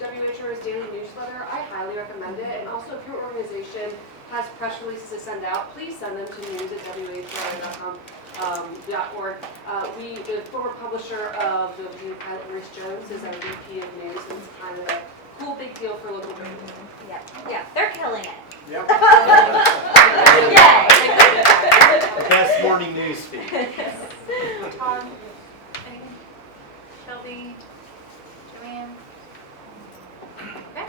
WHRO's daily newsletter, I highly recommend it. And also, if your organization has press releases to send out, please send them to news@whro.com.org. The former publisher of the Virginia Pilot, Maurice Jones, is our VP of News, and it's kind of a cool big deal for local journalism. Yeah, they're killing it. Yep. Yay! Best morning news feed. Tom? Anything? Shelby? Joanne? Okay,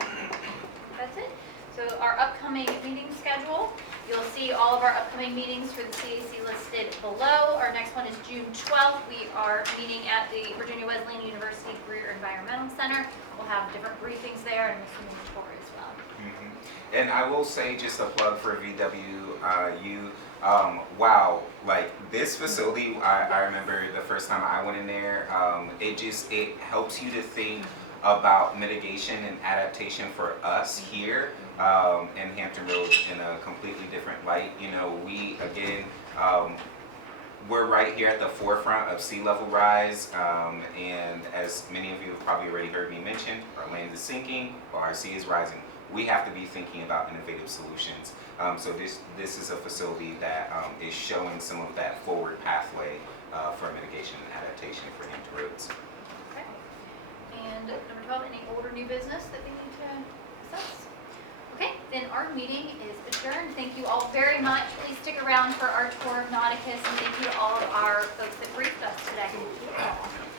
that's it. So our upcoming meeting schedule, you'll see all of our upcoming meetings for the CAC listed below. Our next one is June 12th. We are meeting at the Virginia Wesleyan University Career Environmental Center. We'll have different briefings there and some tour as well. And I will say, just a plug for VWU, wow, like this facility, I remember the first time I went in there, it helps you to think about mitigation and adaptation for us here in Hampton Roads in a completely different light. You know, we, again, we're right here at the forefront of sea level rise, and as many of you have probably already heard me mention, our land is sinking while our sea is rising. We have to be thinking about innovative solutions. So this is a facility that is showing some of that forward pathway for mitigation and adaptation for Hampton Roads. Okay. And number 12, any old or new business that we need to assess? Okay, then our meeting is adjourned. Thank you all very much. Please stick around for our tour of Nauticus, and thank you to all of our folks that briefed us today.